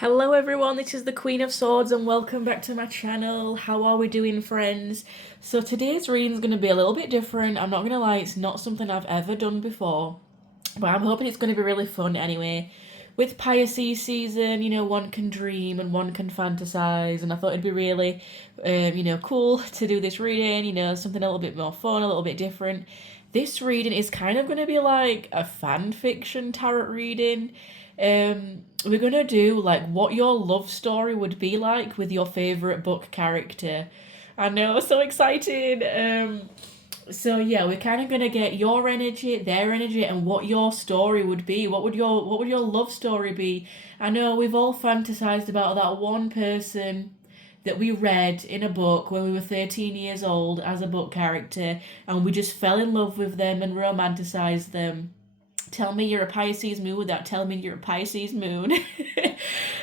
Hello everyone, this is the Queen of Swords and welcome back to my channel. How are we doing, friends? So today's reading is going to be a little bit different. I'm not going to lie, it's not something I've ever done before, but I'm hoping it's going to be really fun anyway. With Pisces season, one can dream and one can fantasize, and I thought it'd be really, cool to do this reading, something a little bit more fun, a little bit different. This reading is kind of going to be like a fan fiction tarot reading. We're gonna do like what your love story would be like with your favorite book character. I know, so excited. So yeah, we're kind of gonna get your energy, their energy, and what your story would be. What would your love story be? I know we've all fantasized about that one person that we read in a book when we were 13 years old as a book character, and we just fell in love with them and romanticized them. Tell me you're a Pisces moon without telling me you're a Pisces moon.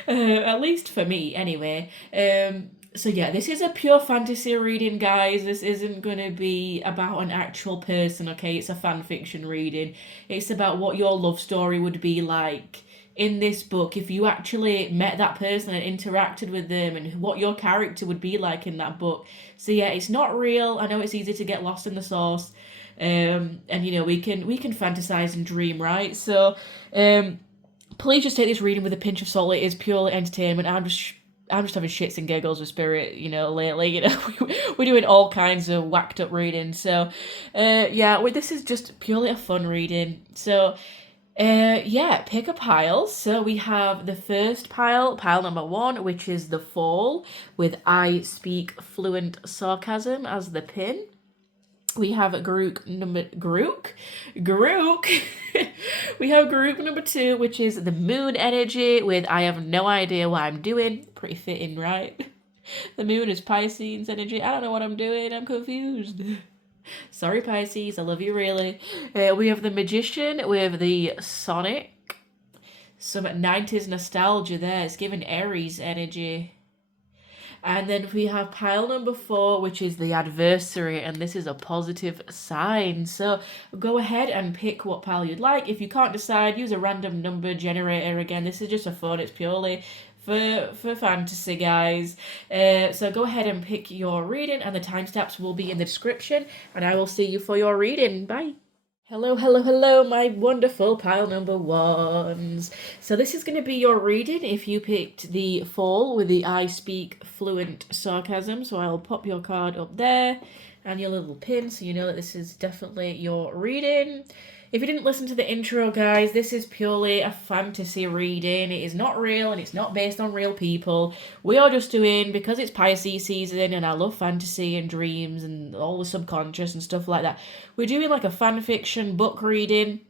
At least for me, anyway. So yeah, this is a pure fantasy reading, guys. This isn't going to be about an actual person, okay? It's a fan fiction reading. It's about what your love story would be like in this book if you actually met that person and interacted with them, and what your character would be like in that book. So yeah, it's not real. I know it's easy to get lost in the source. And we can fantasize and dream, right? So please just take this reading with a pinch of salt. It is purely entertainment. I'm just having shits and giggles with spirit, lately. We're doing all kinds of whacked up reading. So yeah, this is just purely a fun reading. So yeah, pick a pile. So we have the first pile number 1, which is the Fall, with I speak fluent sarcasm as the pin. We have group number we have group number 2, which is the moon energy, with I have no idea what I'm doing. Pretty fitting, right? The moon is Pisces energy. I don't know what I'm doing. I'm confused. Sorry, Pisces. I love you, really. We have the magician with the Sonic. Some 90s nostalgia there. It's giving Aries energy. And then we have pile number 4, which is the adversary, and this is a positive sign. So go ahead and pick what pile you'd like. If you can't decide, use a random number generator. Again, this is just a fun. It's purely for fantasy, guys. So go ahead and pick your reading, and the timestamps will be in the description, and I will see you for your reading. Bye. Hello, hello, hello, my wonderful pile number 1s. So this is going to be your reading if you picked the Fall with the I speak fluent sarcasm. So I'll pop your card up there and your little pin so you know that this is definitely your reading. If you didn't listen to the intro, guys, this is purely a fantasy reading. It is not real and it's not based on real people. We are just doing, because it's Pisces season and I love fantasy and dreams and all the subconscious and stuff like that, we're doing like a fan fiction book reading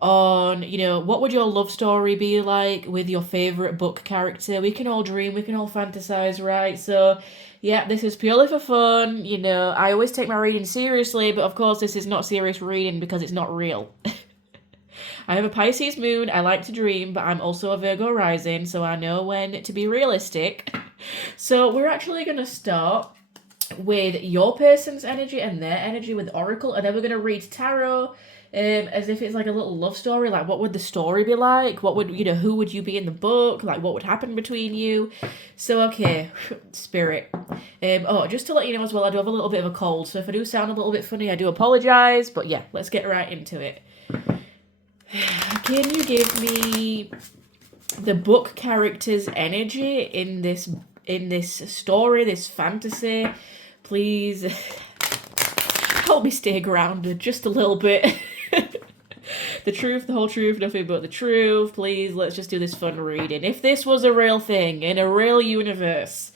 on, what would your love story be like with your favorite book character. We can all dream, we can all fantasize, right? So yeah, this is purely for fun. I always take my reading seriously, but of course this is not serious reading because it's not real. I have a Pisces moon, I like to dream, but I'm also a Virgo rising, so I know when to be realistic. So we're actually going to start with your person's energy and their energy with Oracle, and then we're going to read tarot as if it's like a little love story. Like, what would the story be like? What would, who would you be in the book? Like, what would happen between you? So, okay, spirit. Just to let you know as well, I do have a little bit of a cold, so if I do sound a little bit funny, I do apologize. But yeah, let's get right into it. Can you give me the book character's energy in this story, this fantasy? Please help me stay grounded just a little bit. The truth, the whole truth, nothing but the truth. Please, let's just do this fun reading. If this was a real thing in a real universe,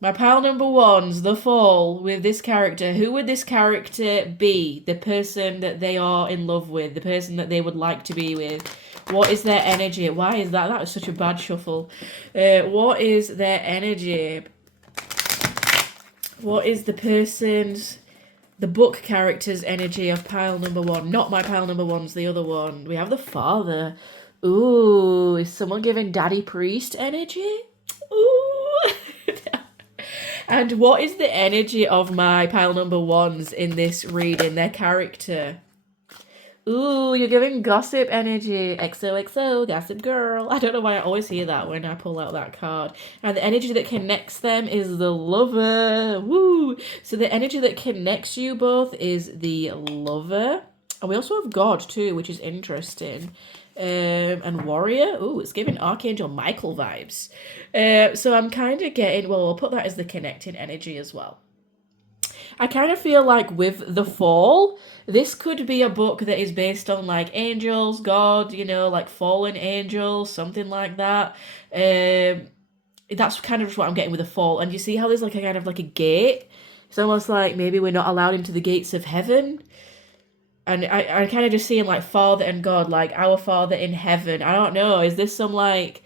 my pile number 1's the Fall with this character. Who would this character be? The person that they are in love with, the person that they would like to be with. What is their energy? Why is that? That was such a bad shuffle. What is their energy? What is the book character's energy of pile number 1? Not my pile number 1's, the other one. We have the Father. Ooh, is someone giving Daddy Priest energy? Ooh. And what is the energy of my pile number 1's in this reading, their character? Ooh, you're giving gossip energy. XOXO, gossip girl. I don't know why I always hear that when I pull out that card. And the energy that connects them is the lover. Woo! So the energy that connects you both is the lover. And we also have God too, which is interesting. And warrior. Ooh, it's giving Archangel Michael vibes. So I'm kind of getting, well, we'll put that as the connecting energy as well. I kind of feel like with The Fall, this could be a book that is based on like angels, God, you know, like fallen angels, something like that. That's kind of just what I'm getting with The Fall. And you see how there's like a kind of like a gate? It's almost like maybe we're not allowed into the gates of heaven. And I kind of just seeing like Father and God, like our Father in heaven. I don't know. Is this some like,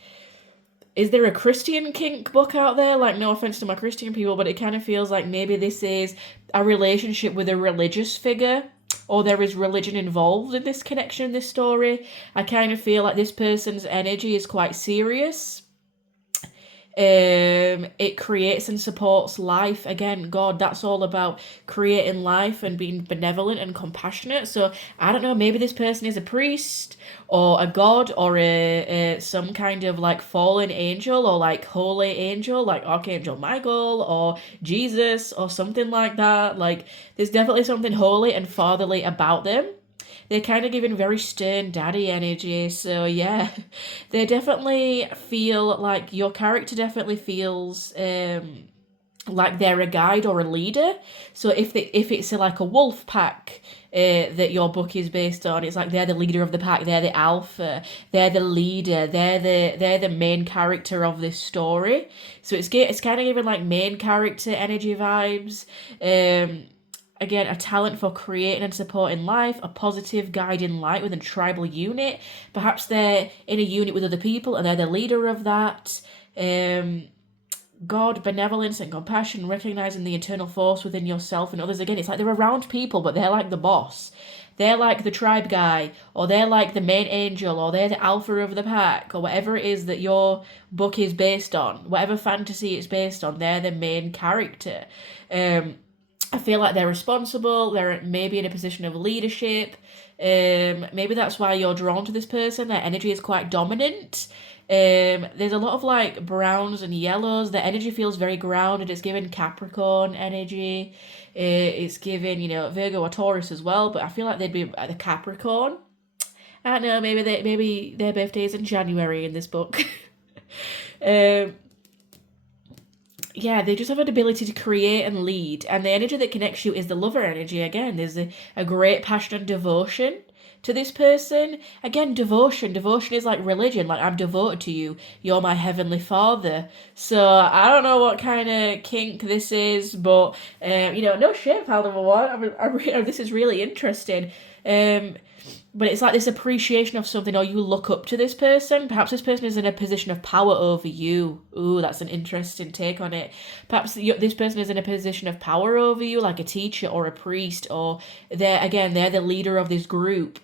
is there a Christian kink book out there? Like, no offense to my Christian people, but it kind of feels like maybe this is a relationship with a religious figure, or there is religion involved in this connection, this story. I kind of feel like this person's energy is quite serious. It creates and supports life. Again, God, that's all about creating life and being benevolent and compassionate. So I don't know, maybe this person is a priest or a god or a some kind of like fallen angel or like holy angel, like Archangel Michael or Jesus or something like that. Like there's definitely something holy and fatherly about them. They're kind of giving very stern daddy energy. So yeah, they definitely feel like your character definitely feels like they're a guide or a leader. So if it's like a wolf pack that your book is based on, it's like they're the leader of the pack, they're the alpha, they're the leader, they're the main character of this story. So it's kind of giving like main character energy vibes. Again, a talent for creating and supporting life, a positive guiding light within a tribal unit. Perhaps they're in a unit with other people and they're the leader of that. God, benevolence and compassion, recognizing the eternal force within yourself and others. Again, it's like they're around people, but they're like the boss. They're like the tribe guy, or they're like the main angel, or they're the alpha of the pack, or whatever it is that your book is based on, whatever fantasy it's based on, they're the main character. I feel like they're responsible, they're maybe in a position of leadership. Maybe that's why you're drawn to this person. Their energy is quite dominant. There's a lot of like browns and yellows. Their energy feels very grounded. It's given Capricorn energy. It's given, you know, Virgo or Taurus as well, but I feel like they'd be the Capricorn. I don't know, maybe their birthday is in January in this book. Yeah, they just have an ability to create and lead. And the energy that connects you is the lover energy. Again, there's a great passion and devotion to this person. Again, devotion. Devotion is like religion. Like, I'm devoted to you. You're my heavenly father. So, I don't know what kind of kink this is, but, you know, no shit, pal number one. This is really interesting. But it's like this appreciation of something, or you look up to this person. Perhaps this person is in a position of power over you. Ooh, that's an interesting take on it. Perhaps this person is in a position of power over you, like a teacher or a priest, or they're the leader of this group.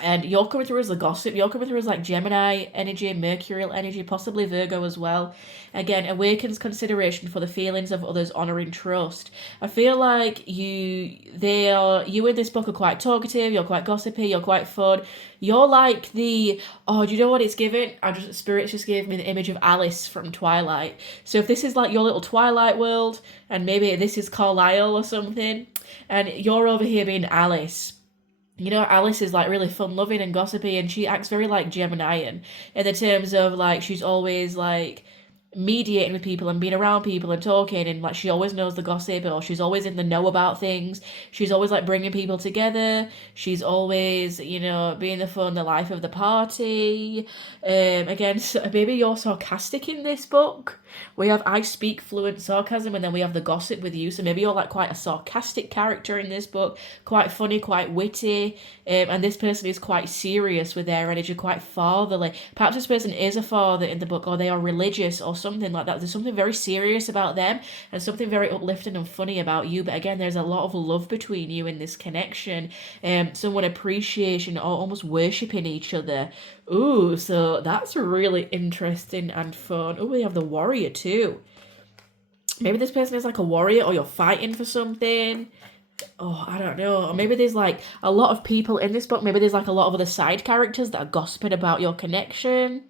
And you're coming through as the gossip. You're coming through as like Gemini energy, Mercurial energy, possibly Virgo as well. Again, awakens consideration for the feelings of others, honouring trust. I feel like you in this book are quite talkative. You're quite gossipy. You're quite fun. You're like do you know what it's giving? Spirits just gave me the image of Alice from Twilight. So if this is like your little Twilight world, and maybe this is Carlisle or something, and you're over here being Alice. You know, Alice is like really fun-loving and gossipy, and she acts very like Geminian in the terms of like she's always like mediating with people and being around people and talking, and like she always knows the gossip, or she's always in the know about things. She's always like bringing people together. She's always, you know, being the fun, the life of the party. Again, so maybe you're sarcastic in this book. We have I speak fluent sarcasm, and then we have the gossip with you. So maybe you're like quite a sarcastic character in this book, quite funny, quite witty. And this person is quite serious with their energy, quite fatherly. Perhaps this person is a father in the book, or they are religious, or something like that. There's something very serious about them and something very uplifting and funny about you. But again, there's a lot of love between you in this connection. Someone appreciation or almost worshipping each other. Ooh, so that's really interesting and fun. Oh, we have the warrior too. Maybe this person is like a warrior, or you're fighting for something. Oh, I don't know. Or maybe there's like a lot of people in this book. Maybe there's like a lot of other side characters that are gossiping about your connection.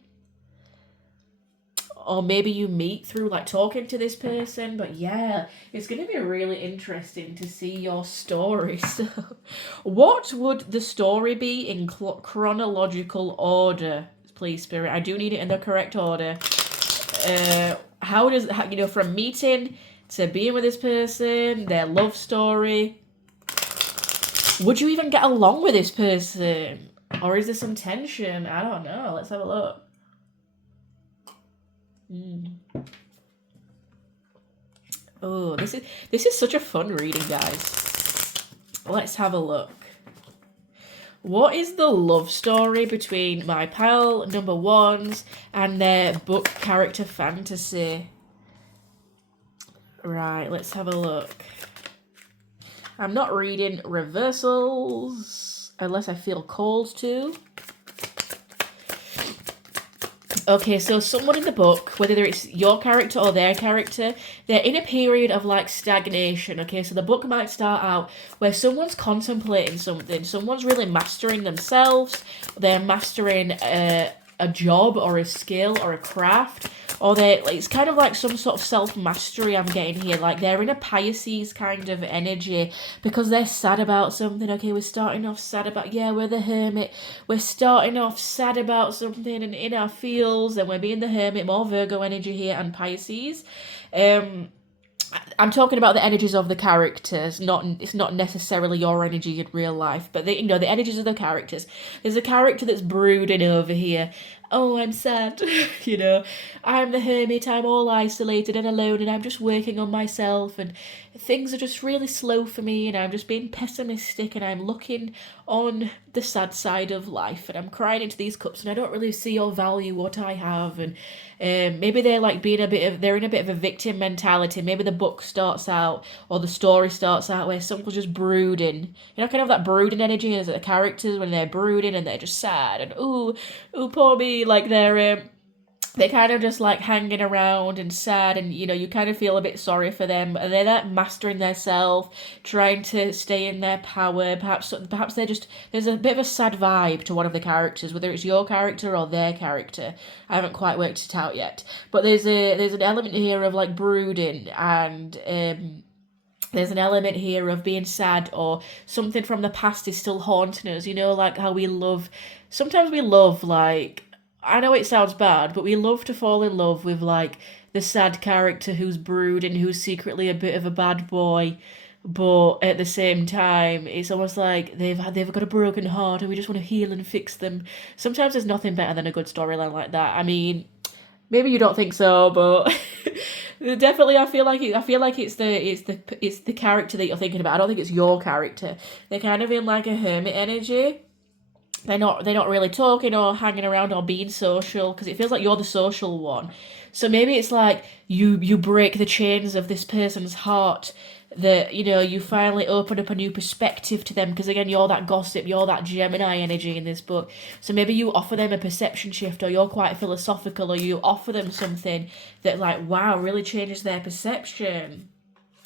Or maybe you meet through like talking to this person. But yeah, it's going to be really interesting to see your story. So, what would the story be in chronological order? Please, Spirit. I do need it in the correct order. How does, you know, from meeting to being with this person, their love story. Would you even get along with this person? Or is there some tension? I don't know. Let's have a look. Oh, this is such a fun reading, guys. Let's have a look. What is the love story between my pile number ones and their book character fantasy? Right, let's have a look. I'm not reading reversals unless I feel called to. Okay, so someone in the book, whether it's your character or their character, they're in a period of like stagnation. Okay, so the book might start out where someone's contemplating something, someone's really mastering themselves, they're mastering a job or a skill or a craft, or it's kind of like some sort of self-mastery I'm getting here. Like they're in a Pisces kind of energy because they're sad about something. Okay, we're starting off sad about, yeah, we're the hermit. We're starting off sad about something and in our feels, and we're being the hermit, more Virgo energy here and Pisces. I'm talking about the energies of the characters, it's not necessarily your energy in real life, but the energies of the characters. There's a character that's brooding over here. Oh, I'm sad. I'm the hermit, I'm all isolated and alone, and I'm just working on myself, and things are just really slow for me, and I'm just being pessimistic, and I'm looking on the sad side of life, and I'm crying into these cups, and I don't really see or value what I have, and maybe they're like they're in a bit of a victim mentality. Maybe the book starts out, or the story starts out where someone's just brooding. Kind of that brooding energy as the characters when they're brooding and they're just sad and ooh, poor me, like they're kind of just like hanging around and sad, and you kind of feel a bit sorry for them, and they're like mastering themselves, trying to stay in their power. Perhaps there's a bit of a sad vibe to one of the characters, whether it's your character or their character. I haven't quite worked it out yet, but there's an element here of like brooding, and there's an element here of being sad, or something from the past is still haunting us. Like how sometimes we love, like, I know it sounds bad, but we love to fall in love with like the sad character who's brooding, who's secretly a bit of a bad boy, but at the same time, it's almost like they've got a broken heart, and we just want to heal and fix them. Sometimes there's nothing better than a good storyline like that. I mean, maybe you don't think so, but definitely, I feel like it's the character that you're thinking about. I don't think it's your character. They're kind of in like a hermit energy. They're not really talking or hanging around or being social, because it feels like you're the social one. So maybe it's like you break the chains of this person's heart, that you finally open up a new perspective to them, because again, you're that gossip, you're that Gemini energy in this book. So maybe you offer them a perception shift, or you're quite philosophical, or you offer them something that like, wow, really changes their perception.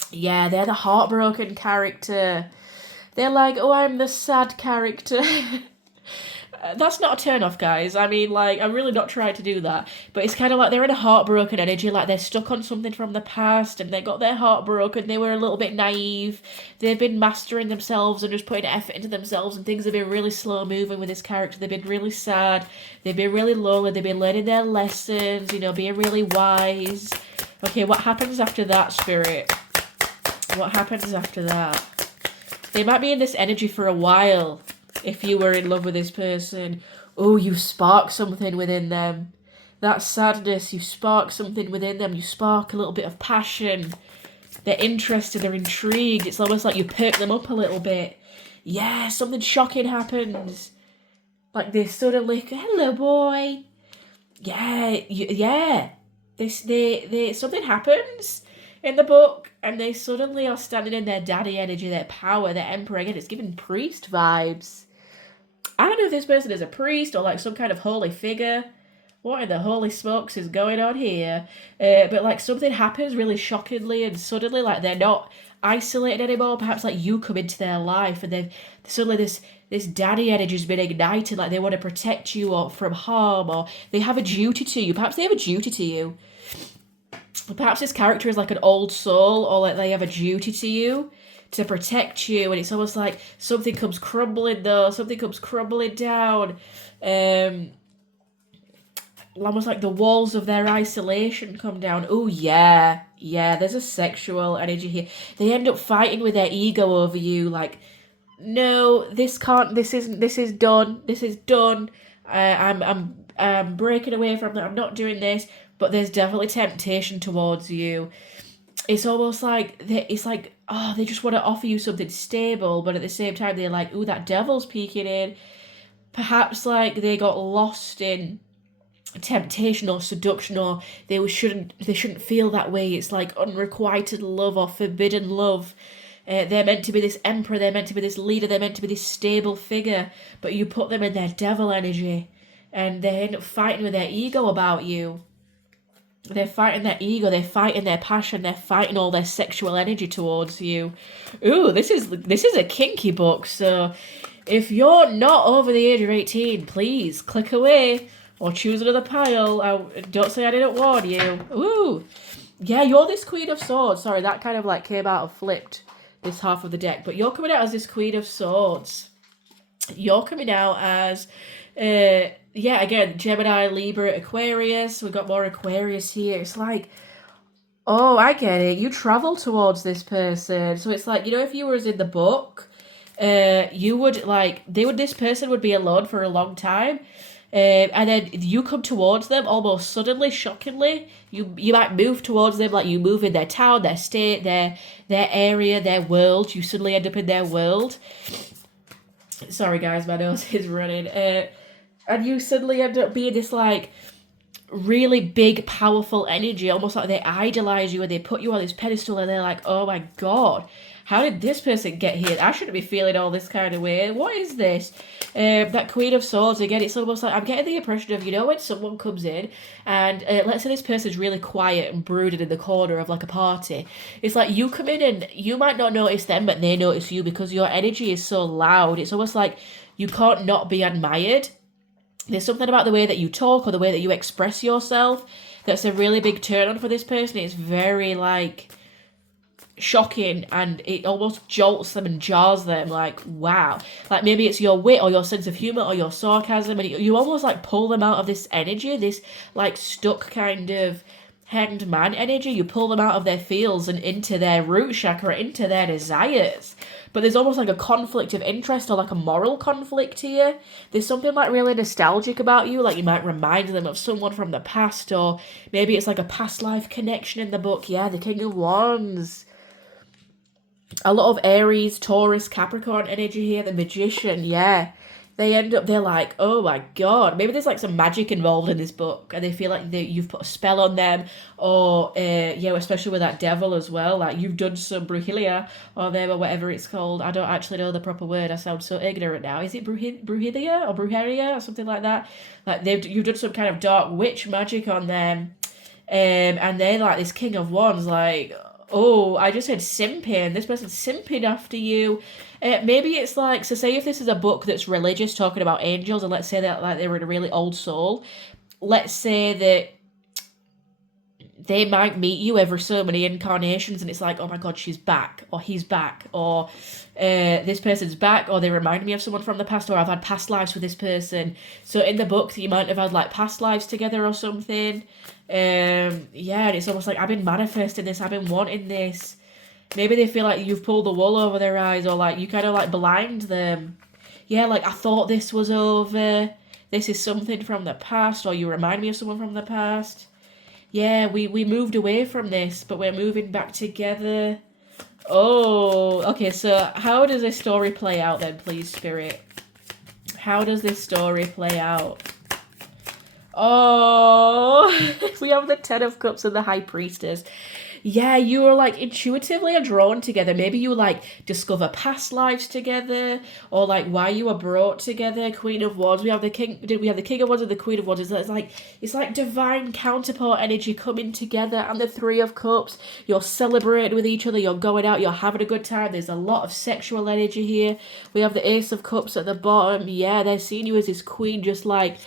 Yeah, they're the heartbroken character. They're like, oh, I'm the sad character. That's not a turn off, guys. I mean, like, I'm really not trying to do that. But it's kind of like they're in a heartbroken energy, like they're stuck on something from the past, and they got their heart broken. They were a little bit naive. They've been mastering themselves and just putting effort into themselves, and things have been really slow moving with this character. They've been really sad. They've been really lonely. They've been learning their lessons, being really wise. Okay, what happens after that, Spirit? What happens after that? They might be in this energy for a while. If you were in love with this person, oh, you spark something within them. That sadness, you spark something within them. You spark a little bit of passion. They're interested, they're intrigued. It's almost like you perk them up a little bit. Yeah, something shocking happens. Like they suddenly, hello, boy. Yeah. They something happens in the book, and they suddenly are standing in their daddy energy, their power, their emperor. Again, it's giving priest vibes. I don't know if this person is a priest or like some kind of holy figure. What in the holy smokes is going on here? But like something happens really shockingly and suddenly, like they're not isolated anymore. Perhaps like you come into their life and they've suddenly this daddy energy has been ignited, like they want to protect you or from harm, or they have a duty to you. Perhaps they have a duty to you. Perhaps this character is like an old soul, or like they have a duty to you to protect you, and it's almost like something comes crumbling though, something comes crumbling down. Almost like the walls of their isolation come down. Oh yeah, there's a sexual energy here. They end up fighting with their ego over you, like, no, this can't, this is done. I'm breaking away from that, I'm not doing this, but there's definitely temptation towards you. It's almost like, they just want to offer you something stable, but at the same time, they're like, ooh, that devil's peeking in. Perhaps, like, they got lost in temptation or seduction, or they shouldn't feel that way. It's like unrequited love or forbidden love. They're meant to be this emperor, they're meant to be this leader, they're meant to be this stable figure, but you put them in their devil energy, and they end up fighting with their ego about you. They're fighting their ego, they're fighting their passion, they're fighting all their sexual energy towards you. Ooh, this is a kinky book, so if you're not over the age of 18, please click away or choose another pile. Don't say I didn't warn you. Ooh. Yeah, you're this Queen of Swords. Sorry, that kind of like came out and flipped this half of the deck, but you're coming out as this Queen of Swords. You're coming out as again, Gemini, Libra, Aquarius. We've got more Aquarius here. It's like, oh, I get it. You travel towards this person. So it's like, if you were in the book, you would like, this person would be alone for a long time. And then you come towards them almost suddenly, shockingly. You might move towards them, like you move in their town, their state, their area, their world. You suddenly end up in their world. Sorry guys, my nose is running. And you suddenly end up being this like really big, powerful energy, almost like they idolize you and they put you on this pedestal and they're like, oh my god, how did this person get here? I shouldn't be feeling all this kind of way. What is this? That Queen of Swords, again, it's almost like I'm getting the impression of, when someone comes in and let's say this person's really quiet and brooded in the corner of like a party. It's like you come in and you might not notice them, but they notice you because your energy is so loud. It's almost like you can't not be admired. There's something about the way that you talk or the way that you express yourself that's a really big turn on for this person. It's very like shocking, and it almost jolts them and jars them, like, wow. Like maybe it's your wit or your sense of humor or your sarcasm, and you almost like pull them out of this energy, this like stuck kind of hanged man energy. You pull them out of their feels and into their root chakra, into their desires. But there's almost like a conflict of interest or like a moral conflict here. There's something like really nostalgic about you, like you might remind them of someone from the past, or maybe it's like a past life connection in the book. Yeah, the King of Wands. A lot of Aries, Taurus, Capricorn energy here. The Magician, yeah. They're like, oh my god. Maybe there's like some magic involved in this book and they feel like you've put a spell on them, or, especially with that devil as well. Like you've done some brujeria on them or whatever it's called. I don't actually know the proper word. I sound so ignorant now. Is it brujeria or brujeria or something like that? Like you've done some kind of dark witch magic on them. And they're like this King of Wands, like, oh, I just said simping. This person's simping after you. Maybe it's like, so say if this is a book that's religious, talking about angels, and let's say that like they were a really old soul. Let's say that they might meet you every so many incarnations, and it's like, oh my god, she's back, or he's back, or this person's back, or they remind me of someone from the past, or I've had past lives with this person. So in the book, you might have had like past lives together or something. And it's almost like I've been manifesting this, I've been wanting this. Maybe they feel like you've pulled the wool over their eyes, or like you kind of like blind them. Yeah, like I thought this was over. This is something from the past, or you remind me of someone from the past. Yeah, we moved away from this, but we're moving back together. Oh, okay, so how does this story play out then, please, Spirit? How does this story play out? Oh, We have the Ten of Cups and the High Priestess. Yeah, you are like intuitively are drawn together. Maybe you like discover past lives together, or like why you were brought together. Queen of Wands. We have the King. We have the King of Wands and the Queen of Wands. It's like divine counterpart energy coming together, and the Three of Cups. You're celebrating with each other. You're going out. You're having a good time. There's a lot of sexual energy here. We have the Ace of Cups at the bottom. Yeah, they're seeing you as this queen. Just like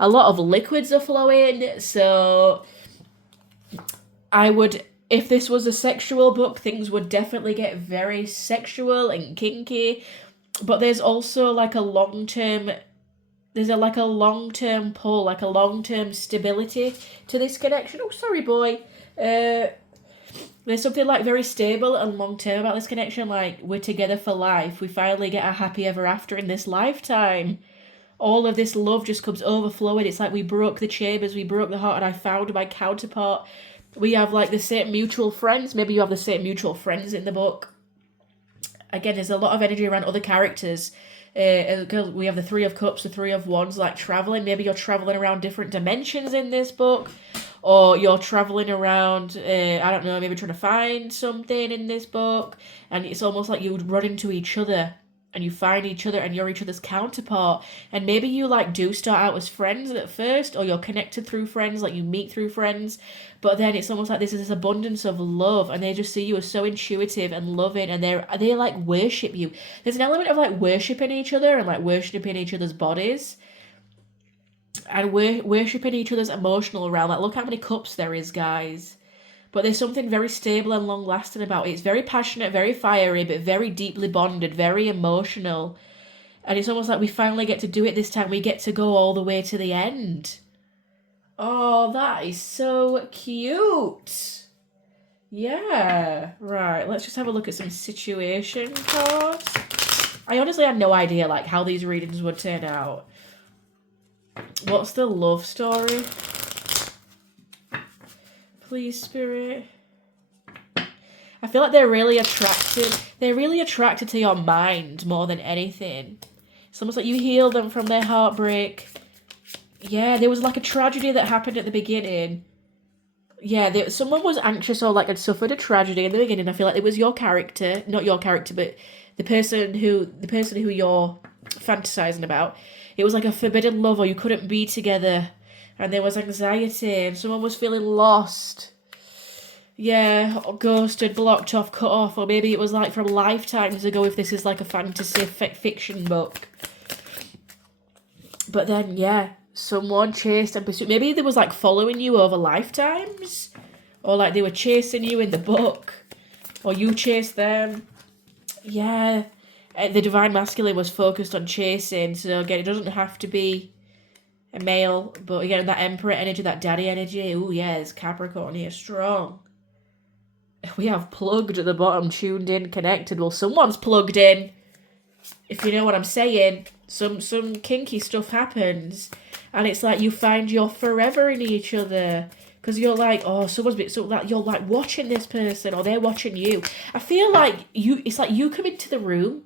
a lot of liquids are flowing. So I would. If this was a sexual book, things would definitely get very sexual and kinky. But there's also like a long-term... There's like a long-term pull, like a long-term stability to this connection. Oh, sorry, boy. There's something like very stable and long-term about this connection. Like, we're together for life. We finally get a happy ever after in this lifetime. All of this love just comes overflowing. It's like we broke the chambers, we broke the heart, and I found my counterpart. We have like the same mutual friends. Maybe you have the same mutual friends in the book. Again, there's a lot of energy around other characters. We have the Three of Cups, the Three of Wands, like traveling. Maybe you're traveling around different dimensions in this book. Or you're traveling around, I don't know, maybe trying to find something in this book. And it's almost like you would run into each other. And you find each other and you're each other's counterpart. And maybe you like do start out as friends at first, or you're connected through friends, like you meet through friends. But then it's almost like there's this abundance of love, and they just see you as so intuitive and loving, and they like worship you. There's an element of like worshipping each other and like worshipping each other's bodies. And worshipping each other's emotional realm. Like, look how many cups there is, guys. But there's something very stable and long-lasting about it. It's very passionate, very fiery, but very deeply bonded, very emotional. And it's almost like we finally get to do it this time. We get to go all the way to the end. Oh, that is so cute. Yeah. Right, let's just have a look at some situation cards. I honestly had no idea like how these readings would turn out. What's the love story? Please, Spirit. I feel like they're really attracted. They're really attracted to your mind more than anything. It's almost like you heal them from their heartbreak. Yeah, there was like a tragedy that happened at the beginning. Yeah, someone was anxious or like had suffered a tragedy in the beginning. I feel like it was your character, not your character, but the person who you're fantasizing about. It was like a forbidden love, or you couldn't be together. And there was anxiety, and someone was feeling lost. Yeah, ghosted, blocked off, cut off, or maybe it was like from lifetimes ago if this is like a fantasy fiction book. But then, yeah, someone chased and pursued. Maybe they was like following you over lifetimes, or like they were chasing you in the book, or you chased them. Yeah, the Divine Masculine was focused on chasing, so again, it doesn't have to be a male, but again, that Emperor energy, that daddy energy. Oh yes, Capricorn here, strong. We have plugged at the bottom, tuned in, connected. Well, someone's plugged in. If you know what I'm saying, some kinky stuff happens, and it's like you find you're forever in each other, because you're like, oh, someone's been so that you're like watching this person, or they're watching you. I feel like it's like you come into the room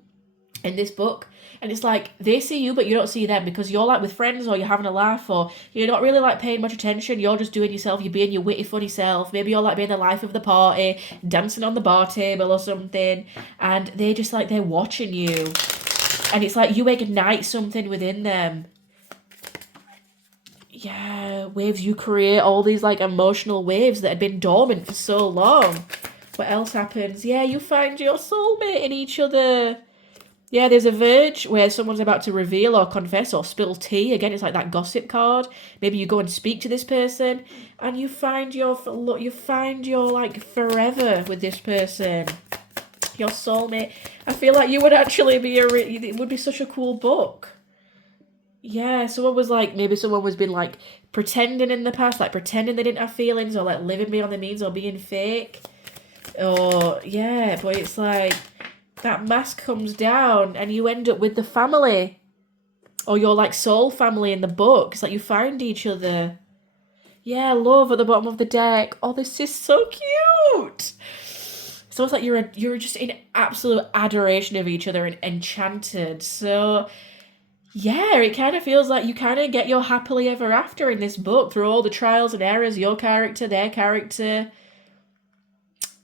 in this book, and it's like they see you, but you don't see them, because you're like with friends, or you're having a laugh, or you're not really like paying much attention. You're just doing yourself. You're being your witty, funny self. Maybe you're like being the life of the party, dancing on the bar table or something, and they just like they're watching you, and it's like you ignite something within them. Yeah, waves. You create all these like emotional waves that had been dormant for so long. What else happens? Yeah, you find your soulmate in each other. Yeah, there's a verge where someone's about to reveal or confess or spill tea. Again, it's like that gossip card. Maybe you go and speak to this person, and you find your like forever with this person, your soulmate. I feel like you would actually be it would be such a cool book. Yeah, maybe someone was been like pretending in the past, like pretending they didn't have feelings, or like living beyond their means, or being fake. Or yeah, but it's like that mask comes down and you end up with the family, or your like soul family in the book. It's like you find each other. Yeah, love at the bottom of the deck. Oh, this is so cute. It's almost like you're just in absolute adoration of each other and enchanted. So Yeah, it kind of feels like you kind of get your happily ever after in this book through all the trials and errors, your character, their character.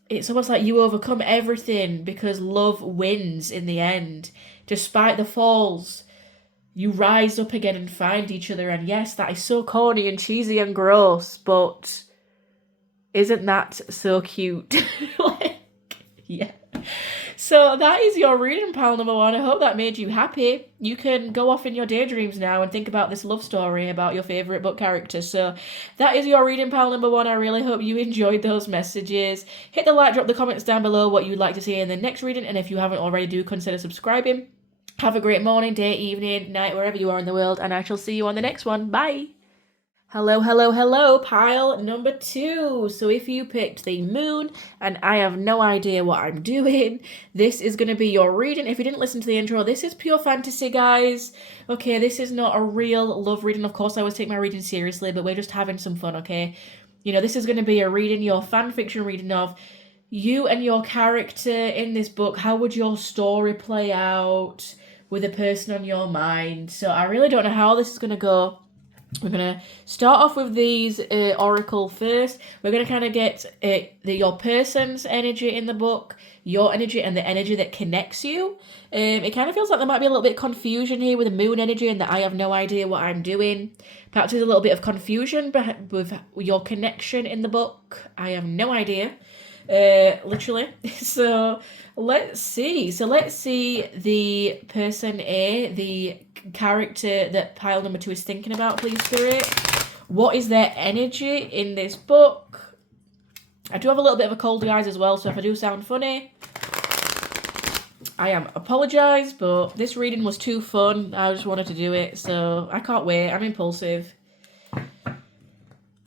It's almost like you overcome everything because love wins in the end. Despite the falls, you rise up again and find each other. And yes, that is so corny and cheesy and gross, but isn't that so cute? Like, yeah. So that is your reading pile number one. I hope that made you happy. You can go off in your daydreams now and think about this love story about your favourite book character. So that is your reading pile number one. I really hope you enjoyed those messages. Hit the like, drop the comments down below what you'd like to see in the next reading. And if you haven't already, do consider subscribing. Have a great morning, day, evening, night, wherever you are in the world. And I shall see you on the next one. Bye. Hello, hello, hello, pile number two. So if you picked the moon and I have no idea what I'm doing, this is going to be your reading. If you didn't listen to the intro, this is pure fantasy, guys. Okay, this is not a real love reading. Of course, I always take my reading seriously, but we're just having some fun, okay? You know, this is going to be a reading, your fan fiction reading of you and your character in this book. How would your story play out with a person on your mind? So I really don't know how this is going to go. We're going to start off with these oracle first. We're going to kind of get your person's energy in the book, your energy, and the energy that connects you. It kind of feels like there might be a little bit of confusion here with the moon energy and that I have no idea what I'm doing. Perhaps there's a little bit of confusion with your connection in the book. I have no idea. Literally. So let's see. So let's see the person A, the character that pile number two is thinking about, please, Spirit. What is their energy in this book? I do have a little bit of a cold, guys, as well, so if I do sound funny, I am apologise, but this reading was too fun. I just wanted to do it, so I can't wait. I'm impulsive.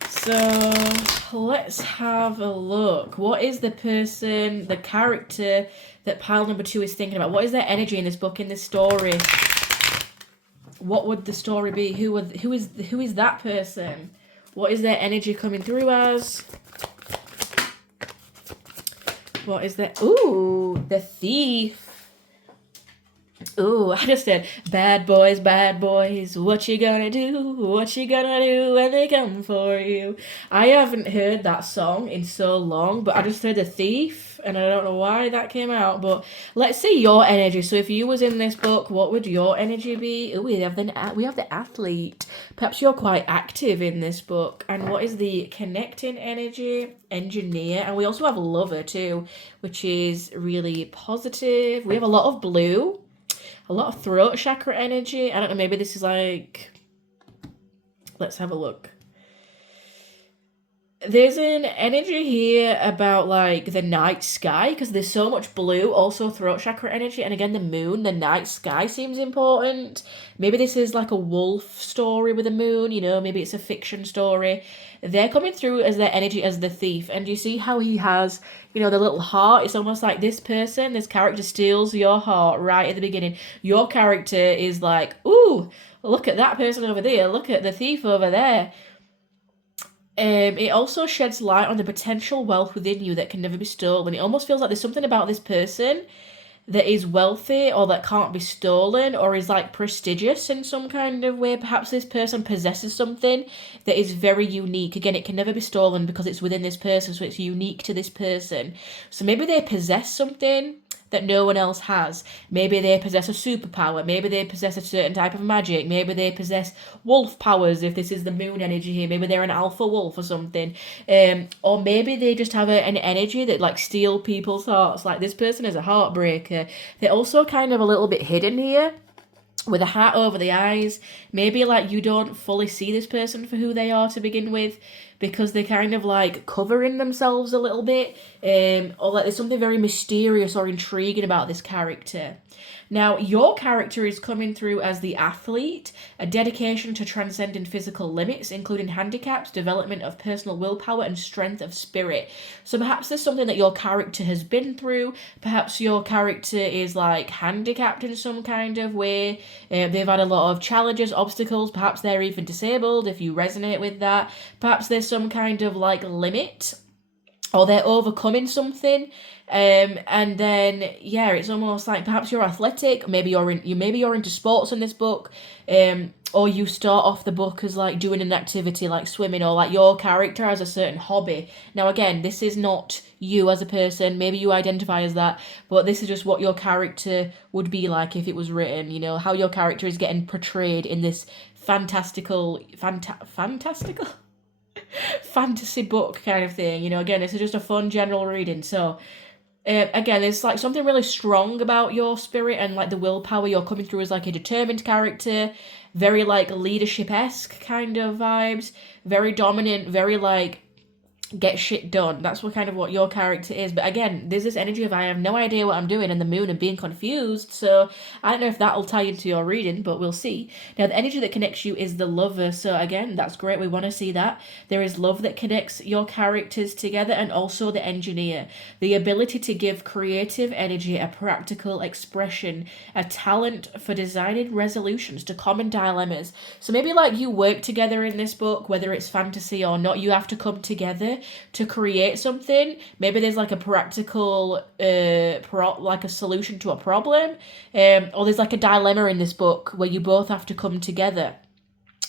So let's have a look. What is the person, the character that pile number two is thinking about? What is their energy in this book, in this story? What would the story be? Who is that person? What is their energy coming through as? What is that? Ooh, the thief. Ooh, I just said, bad boys, what you gonna do? What you gonna do when they come for you? I haven't heard that song in so long, but I just heard the thief, and I don't know why that came out, but let's see your energy. So if you was in this book, what would your energy be? Ooh, we have the athlete. Perhaps you're quite active in this book. And what is the connecting energy? Engineer. And we also have lover too, which is really positive. We have a lot of blue. A lot of throat chakra energy. I don't know, maybe this is like... Let's have a look. There's an energy here about like the night sky, because there's so much blue, also throat chakra energy, and again the moon, the night sky seems important. Maybe this is like a wolf story with a moon, you know, maybe it's a fiction story. They're coming through as their energy as the thief, and you see how he has, you know, the little heart. It's almost like this character steals your heart right at the beginning. Your character is like, ooh, look at that person over there, look at the thief over there. It also sheds light on the potential wealth within you that can never be stolen. It almost feels like there's something about this person that is wealthy or that can't be stolen or is like prestigious in some kind of way. Perhaps this person possesses something that is very unique. Again, it can never be stolen because it's within this person, so it's unique to this person. So maybe they possess something that no one else has. Maybe they possess a superpower. Maybe they possess a certain type of magic. Maybe they possess wolf powers if this is the moon energy here. Maybe they're an alpha wolf or something. Or maybe they just have an energy that like steal people's hearts. Like this person is a heartbreaker. They're also kind of a little bit hidden here, with a hat over the eyes. Maybe like you don't fully see this person for who they are to begin with, because they're kind of like covering themselves a little bit, or like there's something very mysterious or intriguing about this character. Now, your character is coming through as the athlete, a dedication to transcending physical limits, including handicaps, development of personal willpower, and strength of spirit. So perhaps there's something that your character has been through. Perhaps your character is like handicapped in some kind of way. They've had a lot of challenges, obstacles. Perhaps they're even disabled if you resonate with that. Perhaps there's some kind of like limit or they're overcoming something. And then yeah, it's almost like perhaps you're athletic, maybe you're into sports in this book, or you start off the book as like doing an activity like swimming, or like your character has a certain hobby. Now again, this is not you as a person, maybe you identify as that, but this is just what your character would be like if it was written, you know, how your character is getting portrayed in this fantastical fantasy book kind of thing. You know, again, this is just a fun general reading. So again, there's like something really strong about your spirit and like the willpower. You're coming through as like a determined character, very like leadership-esque kind of vibes, very dominant, very like get shit done. That's what your character is. But again, there's this energy of I have no idea what I'm doing, and the moon and being confused. So I don't know if that'll tie into your reading, but we'll see. Now the energy that connects you is the lover. So again, that's great. We want to see that. There is love that connects your characters together, and also the engineer. The ability to give creative energy a practical expression, a talent for designing resolutions to common dilemmas. So maybe like you work together in this book, whether it's fantasy or not, you have to come together to create something. Maybe there's like a practical like a solution to a problem, or there's like a dilemma in this book where you both have to come together.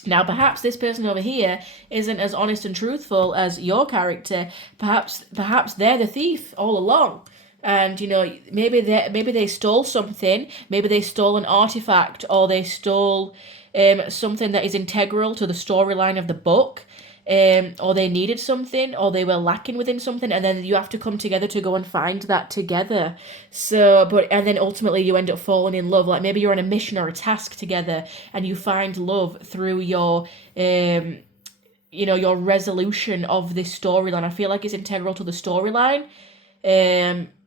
Now perhaps this person over here isn't as honest and truthful as your character. Perhaps they're the thief all along, and you know, maybe they stole something. Maybe they stole an artifact, or they stole something that is integral to the storyline of the book, or they needed something, or they were lacking within something, and then you have to come together to go and find that together. So, and then ultimately you end up falling in love. Like maybe you're on a mission or a task together, and you find love through your, your resolution of this storyline. I feel like it's integral to the storyline.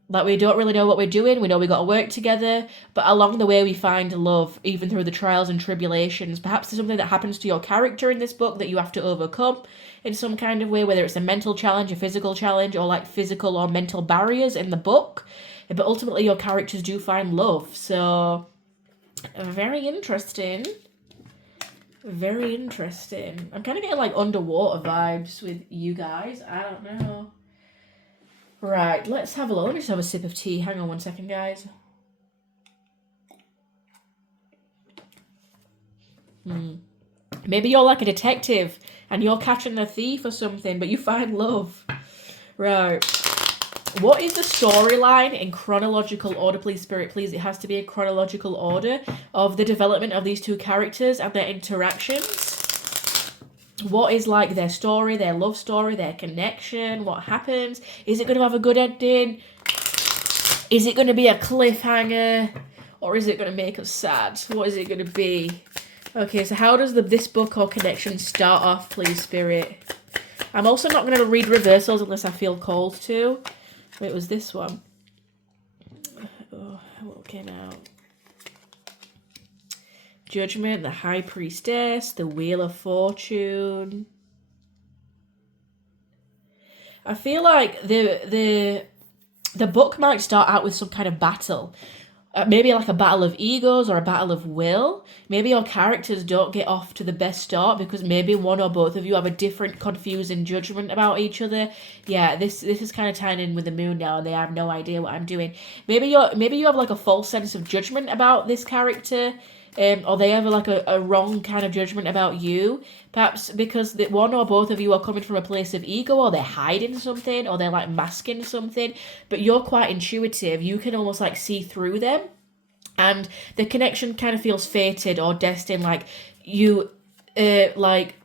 Like we don't really know what we're doing. We know we got to work together, but along the way we find love, even through the trials and tribulations. Perhaps there's something that happens to your character in this book that you have to overcome in some kind of way, whether it's a mental challenge, a physical challenge, or like physical or mental barriers in the book. But ultimately your characters do find love. So very interesting. Very interesting. I'm kind of getting like underwater vibes with you guys. I don't know. Right, let's have a look. Let me just have a sip of tea. Hang on one second, guys. Maybe you're like a detective and you're catching the thief or something, but you find love. Right. What is the storyline in chronological order, please, Spirit? Please, it has to be in chronological order of the development of these two characters and their interactions. What is like their story, their love story, their connection? What happens? Is it going to have a good ending? Is it going to be a cliffhanger? Or is it going to make us sad? What is it going to be? Okay, so how does this book or connection start off, please, Spirit? I'm also not going to read reversals unless I feel called to. Wait, was this one? Oh, what came out? Judgment, the High Priestess, the Wheel of Fortune. I feel like the book might start out with some kind of battle. Maybe like a battle of egos or a battle of will. Maybe your characters don't get off to the best start because maybe one or both of you have a different confusing judgment about each other. Yeah, this is kind of tying in with the moon now, and they have no idea what I'm doing. Maybe you have like a false sense of judgment about this character. Or they have like a wrong kind of judgment about you. Perhaps because one or both of you are coming from a place of ego, or they're hiding something, or they're like masking something. But you're quite intuitive. You can almost like see through them. And the connection kind of feels fated or destined, like you like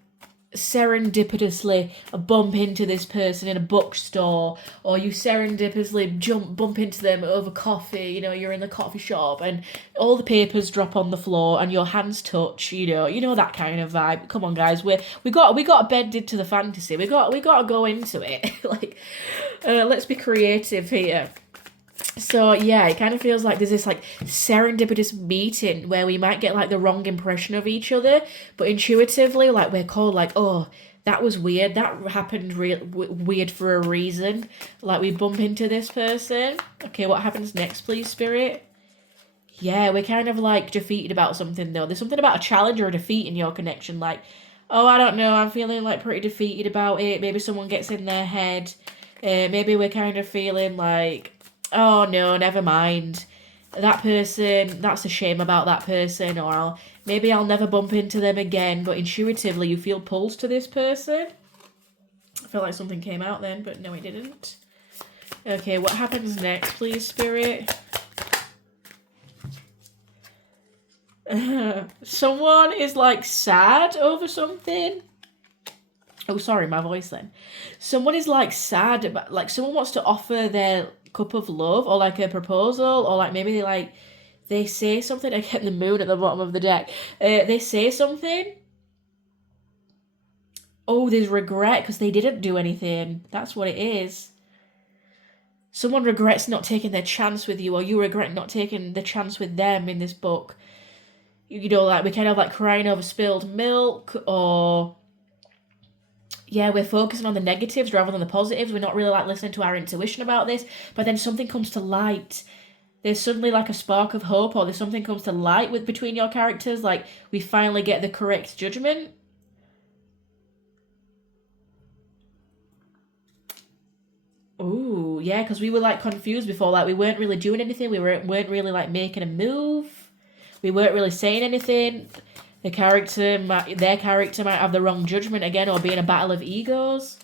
serendipitously bump into this person in a bookstore, or you serendipitously bump into them over coffee. You know, you're in the coffee shop and all the papers drop on the floor and your hands touch. You know that kind of vibe. Come on, guys, we got to bend into the fantasy. We got to go into it. Like, let's be creative here. So yeah, it kind of feels like there's this like serendipitous meeting where we might get like the wrong impression of each other, but intuitively like we're called like, oh, that was weird, that happened weird for a reason. Like we bump into this person. Okay, what happens next, please, Spirit? Yeah, we're kind of like defeated about something though. There's something about a challenge or a defeat in your connection. Like, oh, I don't know, I'm feeling like pretty defeated about it. Maybe someone gets in their head. Maybe we're kind of feeling like, oh no, never mind. That person, that's a shame about that person, or maybe I'll never bump into them again, but intuitively you feel pulled to this person. I felt like something came out then, but no, it didn't. Okay, what happens next, please, Spirit? Someone is like sad over something. Oh, sorry, my voice then. Someone is like sad about, like someone wants to offer their cup of love or like a proposal, or like maybe they say something. I get the moon at the bottom of the deck. They say something. Oh, there's regret because they didn't do anything. That's what it is. Someone regrets not taking their chance with you, or you regret not taking the chance with them in this book. You know, like we're kind of like crying over spilled milk, or yeah, we're focusing on the negatives rather than the positives. We're not really like listening to our intuition about this, but then something comes to light. There's suddenly like a spark of hope, or there's something comes to light with between your characters. Like we finally get the correct judgment. Ooh, yeah, because we were like confused before. Like we weren't really doing anything. We weren't really like making a move. We weren't really saying anything. Their character might have the wrong judgment again, or be in a battle of egos.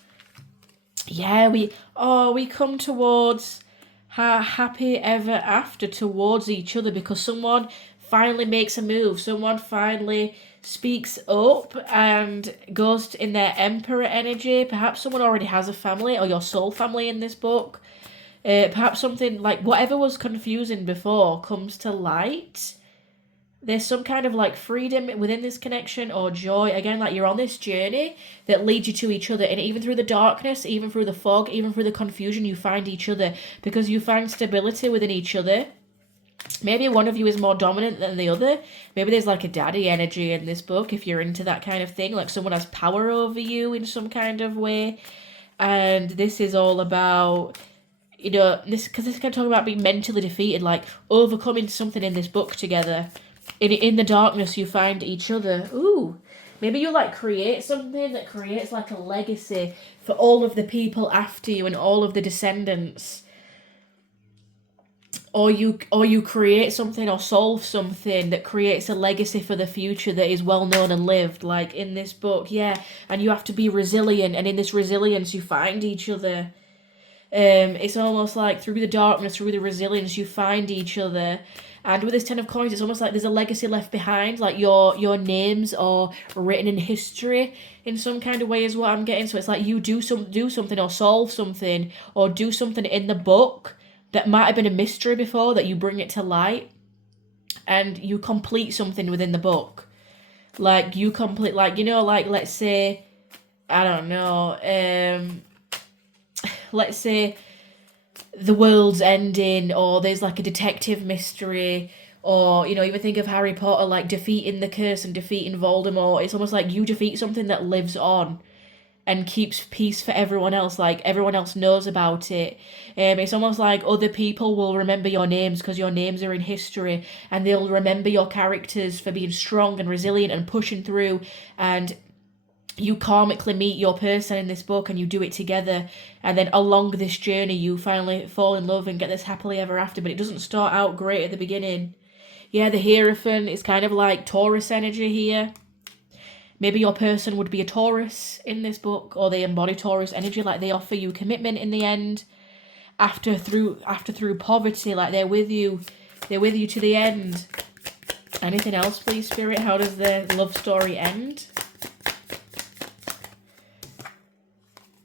Yeah, we come towards happy ever after towards each other because someone finally makes a move. Someone finally speaks up and goes in their emperor energy. Perhaps someone already has a family, or your soul family in this book. Perhaps something like whatever was confusing before comes to light. There's some kind of like freedom within this connection, or joy. Again, like you're on this journey that leads you to each other. And even through the darkness, even through the fog, even through the confusion, you find each other because you find stability within each other. Maybe one of you is more dominant than the other. Maybe there's like a daddy energy in this book if you're into that kind of thing. Like someone has power over you in some kind of way. And this is all about, you know, this kind of talk about being mentally defeated, like overcoming something in this book together. In the darkness, you find each other. Ooh, maybe you like create something that creates like a legacy for all of the people after you and all of the descendants. Or you create something or solve something that creates a legacy for the future that is well known and lived, like in this book, yeah. And you have to be resilient, and in this resilience, you find each other. It's almost like through the darkness, through the resilience, you find each other. And with this 10 of coins, it's almost like there's a legacy left behind, like your names are written in history in some kind of way is what I'm getting. So it's like you do something or solve something or do something in the book that might have been a mystery before, that you bring it to light, and you complete something within the book. Like you complete, like, you know, like let's say, I don't know, let's say the world's ending, or there's like a detective mystery, or, you know, even think of Harry Potter, like defeating the curse and defeating Voldemort. It's almost like you defeat something that lives on and keeps peace for everyone else, like everyone else knows about it. It's almost like other people will remember your names because your names are in history, and they'll remember your characters for being strong and resilient and pushing through, and you karmically meet your person in this book and you do it together, and then along this journey you finally fall in love and get this happily ever after. But it doesn't start out great at the beginning. Yeah, the Hierophant is kind of like Taurus energy here. Maybe your person would be a Taurus in this book, or they embody Taurus energy, like they offer you commitment in the end. After through poverty, like they're with you to the end. Anything else, please, Spirit? How does the love story end?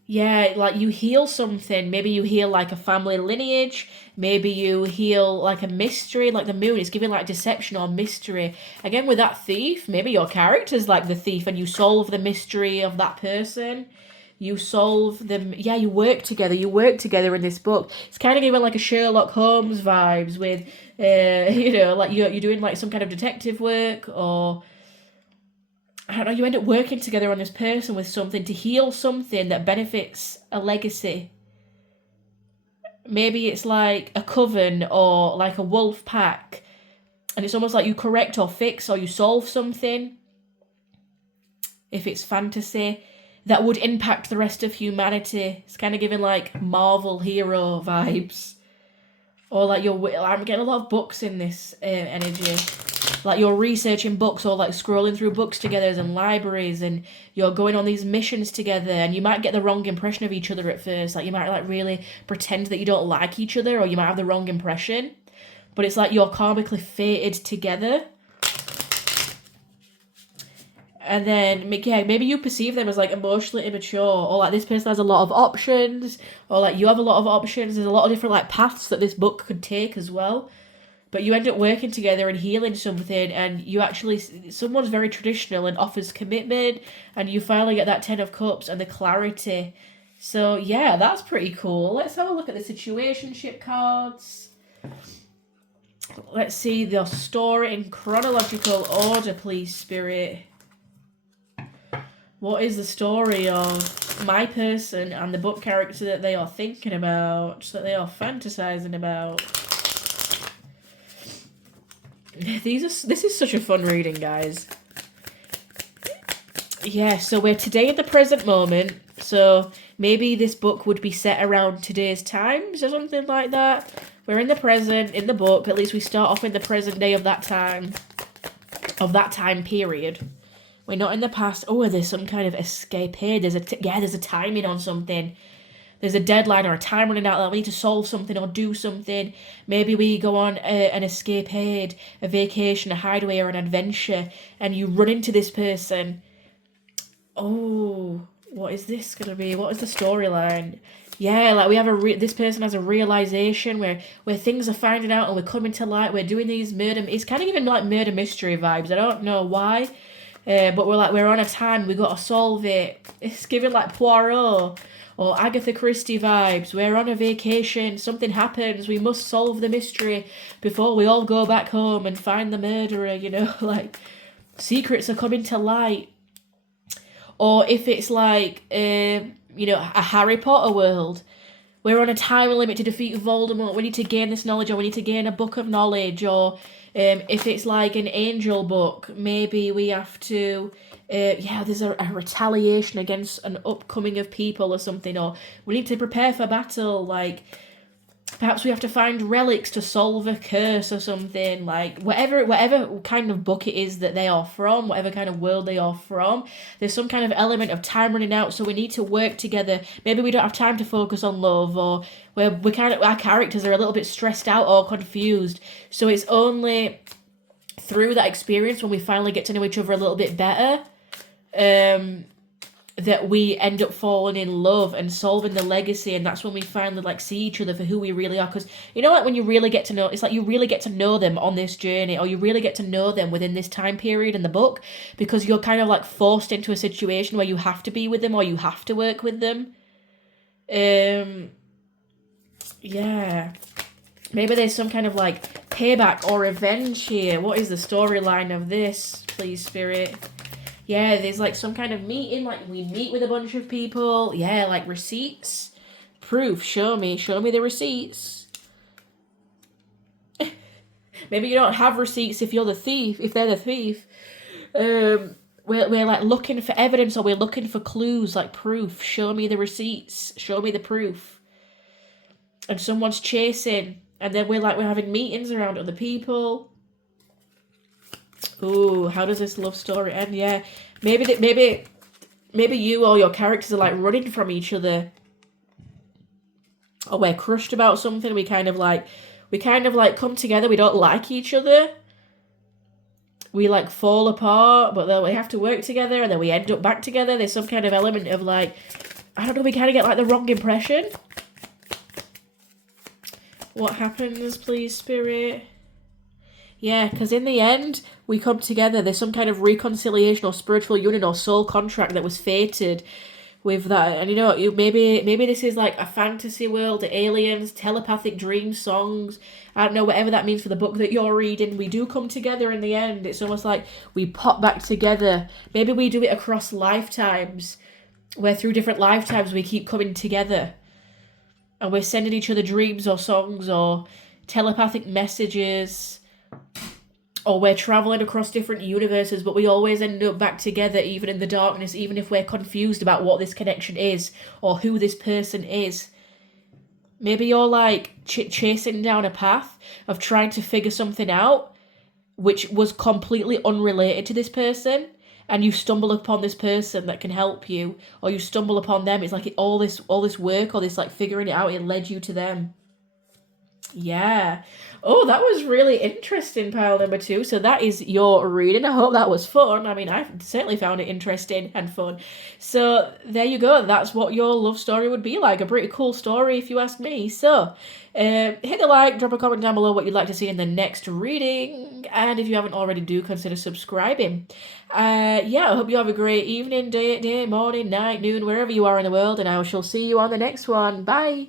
Yeah, like you heal something. Maybe you heal like a family lineage. Maybe you heal like a mystery, like the moon is giving like deception or mystery. Again, with that thief, maybe your character's like the thief and you solve the mystery of that person. You solve them. Yeah, you work together. You work together in this book. It's kind of giving like a Sherlock Holmes vibes with, you know, like you're doing like some kind of detective work, or I don't know, you end up working together on this person with something to heal something that benefits a legacy. Maybe it's like a coven or like a wolf pack, and it's almost like you correct or fix or you solve something. If it's fantasy, that would impact the rest of humanity. It's kind of giving like Marvel hero vibes. Or like I'm getting a lot of books in this energy. Like you're researching books or like scrolling through books together in libraries, and you're going on these missions together, and you might get the wrong impression of each other at first. Like you might like really pretend that you don't like each other, or you might have the wrong impression. But it's like you're karmically fated together. And then, yeah, maybe you perceive them as like emotionally immature, or like this person has a lot of options, or like you have a lot of options. There's a lot of different like paths that this book could take as well. But you end up working together and healing something, and you actually, someone's very traditional and offers commitment, and you finally get that 10 of Cups and the clarity. So yeah, that's pretty cool. Let's have a look at the situationship cards. Let's see the story in chronological order, please, Spirit. What is the story of my person and the book character that they are thinking about, that they are fantasizing about? This is such a fun reading, guys. Yeah, so we're today in the present moment. So maybe this book would be set around today's times or something like that. We're in the present, in the book. At least we start off in the present day of that time period. We're not in the past. Oh, there's some kind of escape here. There's a timing on something. There's a deadline or a time running out that we need to solve something or do something. Maybe we go on an escapade, a vacation, a hideaway, or an adventure, and you run into this person. Oh, what is this going to be? What is the storyline? Yeah, like we have this person has a realization where things are finding out and we're coming to light. We're doing these murder. It's kind of giving like murder mystery vibes. I don't know why, but we're on a time. We got to solve it. It's giving like Poirot or Agatha Christie vibes. We're on a vacation. Something happens. We must solve the mystery before we all go back home and find the murderer. You know, like secrets are coming to light. Or if it's like, a Harry Potter world, we're on a time limit to defeat Voldemort. We need to gain this knowledge, or we need to gain a book of knowledge. Or if it's like an angel book, maybe we have to, there's a retaliation against an upcoming of people or something. Or we need to prepare for battle. Like, perhaps we have to find relics to solve a curse or something. Like, whatever kind of book it is that they are from, whatever kind of world they are from, there's some kind of element of time running out, so we need to work together. Maybe we don't have time to focus on love, or our characters are a little bit stressed out or confused. So it's only through that experience, when we finally get to know each other a little bit better, that we end up falling in love and solving the legacy. And that's when we finally like see each other for who we really are. Because you know, like when you really get to know, it's like you really get to know them on this journey, or you really get to know them within this time period in the book, because you're kind of like forced into a situation where you have to be with them or you have to work with them. Yeah, maybe there's some kind of like payback or revenge here. What is the storyline of this, please, Spirit? Yeah, there's like some kind of meeting, like we meet with a bunch of people. Yeah, like receipts. Proof, show me the receipts. Maybe you don't have receipts if you're the thief, if they're the thief. We're like looking for evidence, or we're looking for clues, like proof. Show me the receipts, show me the proof. And someone's chasing, and then we're having meetings around other people. Ooh, how does this love story end? Yeah, maybe you or your characters are like running from each other, or we're crushed about something. We kind of like come together. We don't like each other. We like fall apart, but then we have to work together, and then we end up back together. There's some kind of element of like, I don't know. We kind of get like the wrong impression. What happens, please, Spirit? Yeah, because in the end, we come together. There's some kind of reconciliation or spiritual union or soul contract that was fated with that. And you know, maybe this is like a fantasy world, aliens, telepathic dream songs. I don't know, whatever that means for the book that you're reading. We do come together in the end. It's almost like we pop back together. Maybe we do it across lifetimes, where through different lifetimes we keep coming together. And we're sending each other dreams or songs or telepathic messages. or we're traveling across different universes, but we always end up back together, even in the darkness, even if we're confused about what this connection is or who this person is. Maybe you're like chasing down a path of trying to figure something out, which was completely unrelated to this person, and you stumble upon this person that can help you, or you stumble upon them. It's like all this work, or this like figuring it out, it led you to them. Yeah. Oh, that was really interesting, pile number 2. So that is your reading. I hope that was fun. I mean, I certainly found it interesting and fun. So there you go. That's what your love story would be like. A pretty cool story, if you ask me. So hit the like, drop a comment down below what you'd like to see in the next reading. And if you haven't already, do consider subscribing. Yeah, I hope you have a great evening, day, morning, night, noon, wherever you are in the world. And I shall see you on the next one. Bye.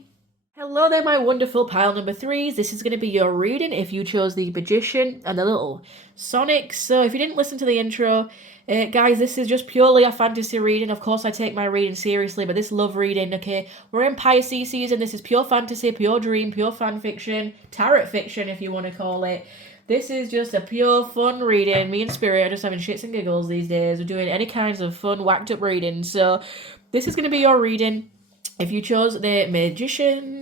Hello there, my wonderful pile number 3s. This is going to be your reading if you chose the Magician and the little Sonic. So if you didn't listen to the intro, guys, this is just purely a fantasy reading. Of course, I take my reading seriously, but this love reading, okay, we're in Pisces season. This is pure fantasy, pure dream, pure fan fiction, tarot fiction, if you want to call it. This is just a pure fun reading. Me and Spirit are just having shits and giggles these days. We're doing any kinds of fun, whacked up reading. So this is going to be your reading if you chose the Magician.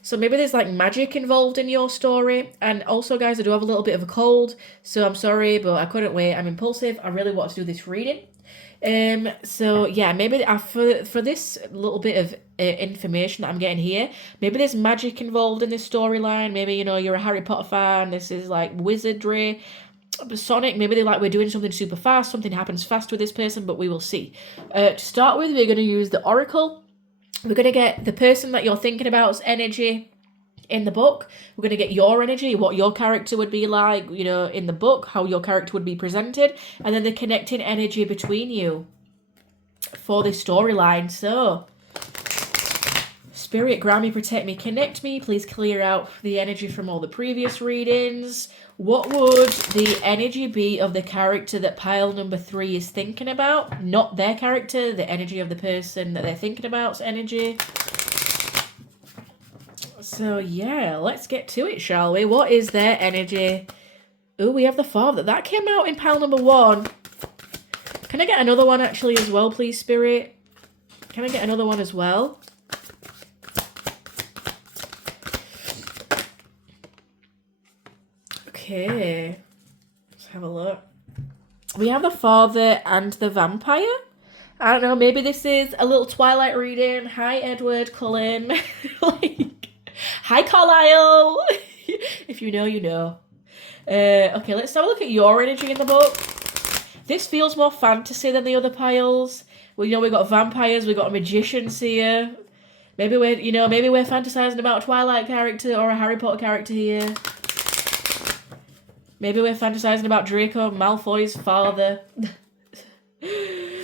So maybe there's like magic involved in your story. And also, guys, I do have a little bit of a cold, so I'm sorry, but I couldn't wait. I'm impulsive. I really want to do this reading. So yeah, maybe for this little bit of information that I'm getting here, maybe there's magic involved in this storyline. Maybe, you know, you're a Harry Potter fan. This is like wizardry. Sonic, maybe they like we're doing something super fast. Something happens fast with this person, but we will see. To start with, we're going to use the Oracle. We're going to get the person that you're thinking about's energy in the book. We're going to get your energy, what your character would be like, you know, in the book, how your character would be presented, and then the connecting energy between you for this storyline. So, Spirit, ground me, protect me, connect me. Please clear out the energy from all the previous readings. What would the energy be of the character that pile number 3 is thinking about? Not their character, the energy of the person that they're thinking about's energy. So yeah, let's get to it, shall we? What is their energy? Oh, we have the Father. That came out in pile number 1. Can I get another one actually as well, please, Spirit? Can I get another one as well? Okay, let's have a look. We have the Father and the Vampire. I don't know, maybe this is a little Twilight reading. Hi, Edward, Cullen. Like, hi, Carlisle. If you know, you know. Okay, let's have a look at your energy in the book. This feels more fantasy than the other piles. Well, you know, we've got vampires, we've got magicians here. Maybe we're fantasizing about a Twilight character or a Harry Potter character here. Maybe we're fantasizing about Draco Malfoy's father.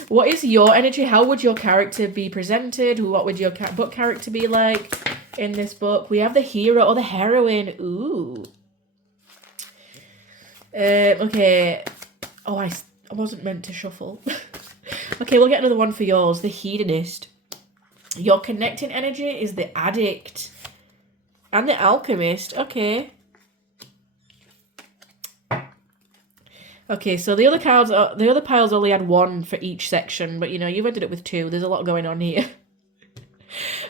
What is your energy? How would your character be presented? What would your book character be like in this book? We have the hero or the heroine. Ooh. Okay. Oh, I wasn't meant to shuffle. Okay, we'll get another one for yours. The hedonist. Your connecting energy is the addict. And the alchemist. Okay. Okay, so the other piles only had 1 for each section, but you know, you've ended up with 2. There's a lot going on here.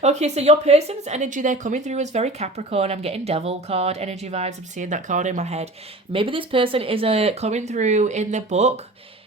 Okay, so your person's energy they're coming through is very Capricorn. I'm getting devil card energy vibes. I'm seeing that card in my head. Maybe this person is coming through in the book.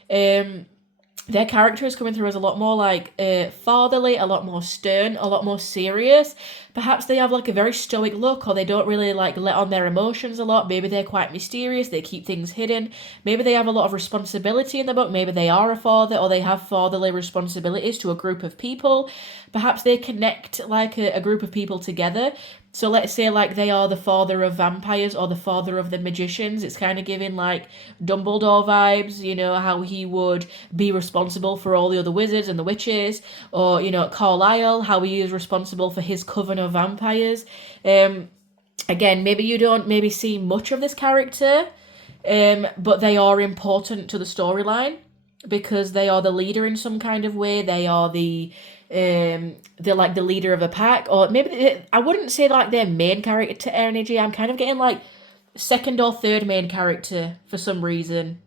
Their character is coming through as a lot more like fatherly, a lot more stern, a lot more serious. Perhaps they have like a very stoic look, or they don't really like let on their emotions a lot. Maybe they're quite mysterious, they keep things hidden. Maybe they have a lot of responsibility in the book. Maybe they are a father, or they have fatherly responsibilities to a group of people. Perhaps they connect like a group of people together. So let's say like they are the father of vampires or the father of the magicians. It's kind of giving like Dumbledore vibes, you know, how he would be responsible for all the other wizards and the witches. Or, you know, Carlisle, how he is responsible for his coven of vampires. Again, maybe you don't maybe see much of this character, but they are important to the storyline because they are the leader in some kind of way. They are they're like the leader of a pack, or maybe I wouldn't say like their main character energy. I'm kind of getting like second or third main character for some reason.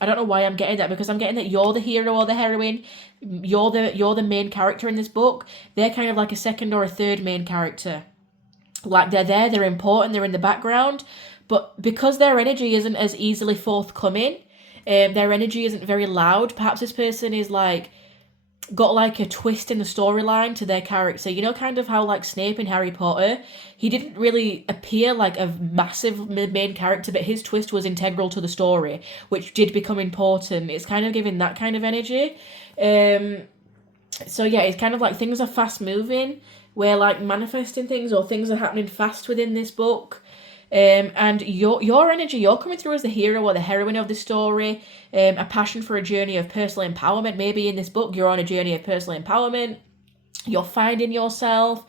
I don't know why I'm getting that, because I'm getting that you're the hero or the heroine. You're the main character in this book. They're kind of like a second or a third main character. Like they're there, they're important, they're in the background, but because their energy isn't as easily forthcoming, their energy isn't very loud. Perhaps this person is like got like a twist in the storyline to their character. You know, kind of how like Snape in Harry Potter, he didn't really appear like a massive main character, but his twist was integral to the story, which did become important. It's kind of giving that kind of energy. So yeah, it's kind of like things are fast moving. We're like manifesting things, or things are happening fast within this book. And your energy, you're coming through as the hero or the heroine of the story. A passion for a journey of personal empowerment. Maybe in this book you're on a journey of personal empowerment. You're finding yourself.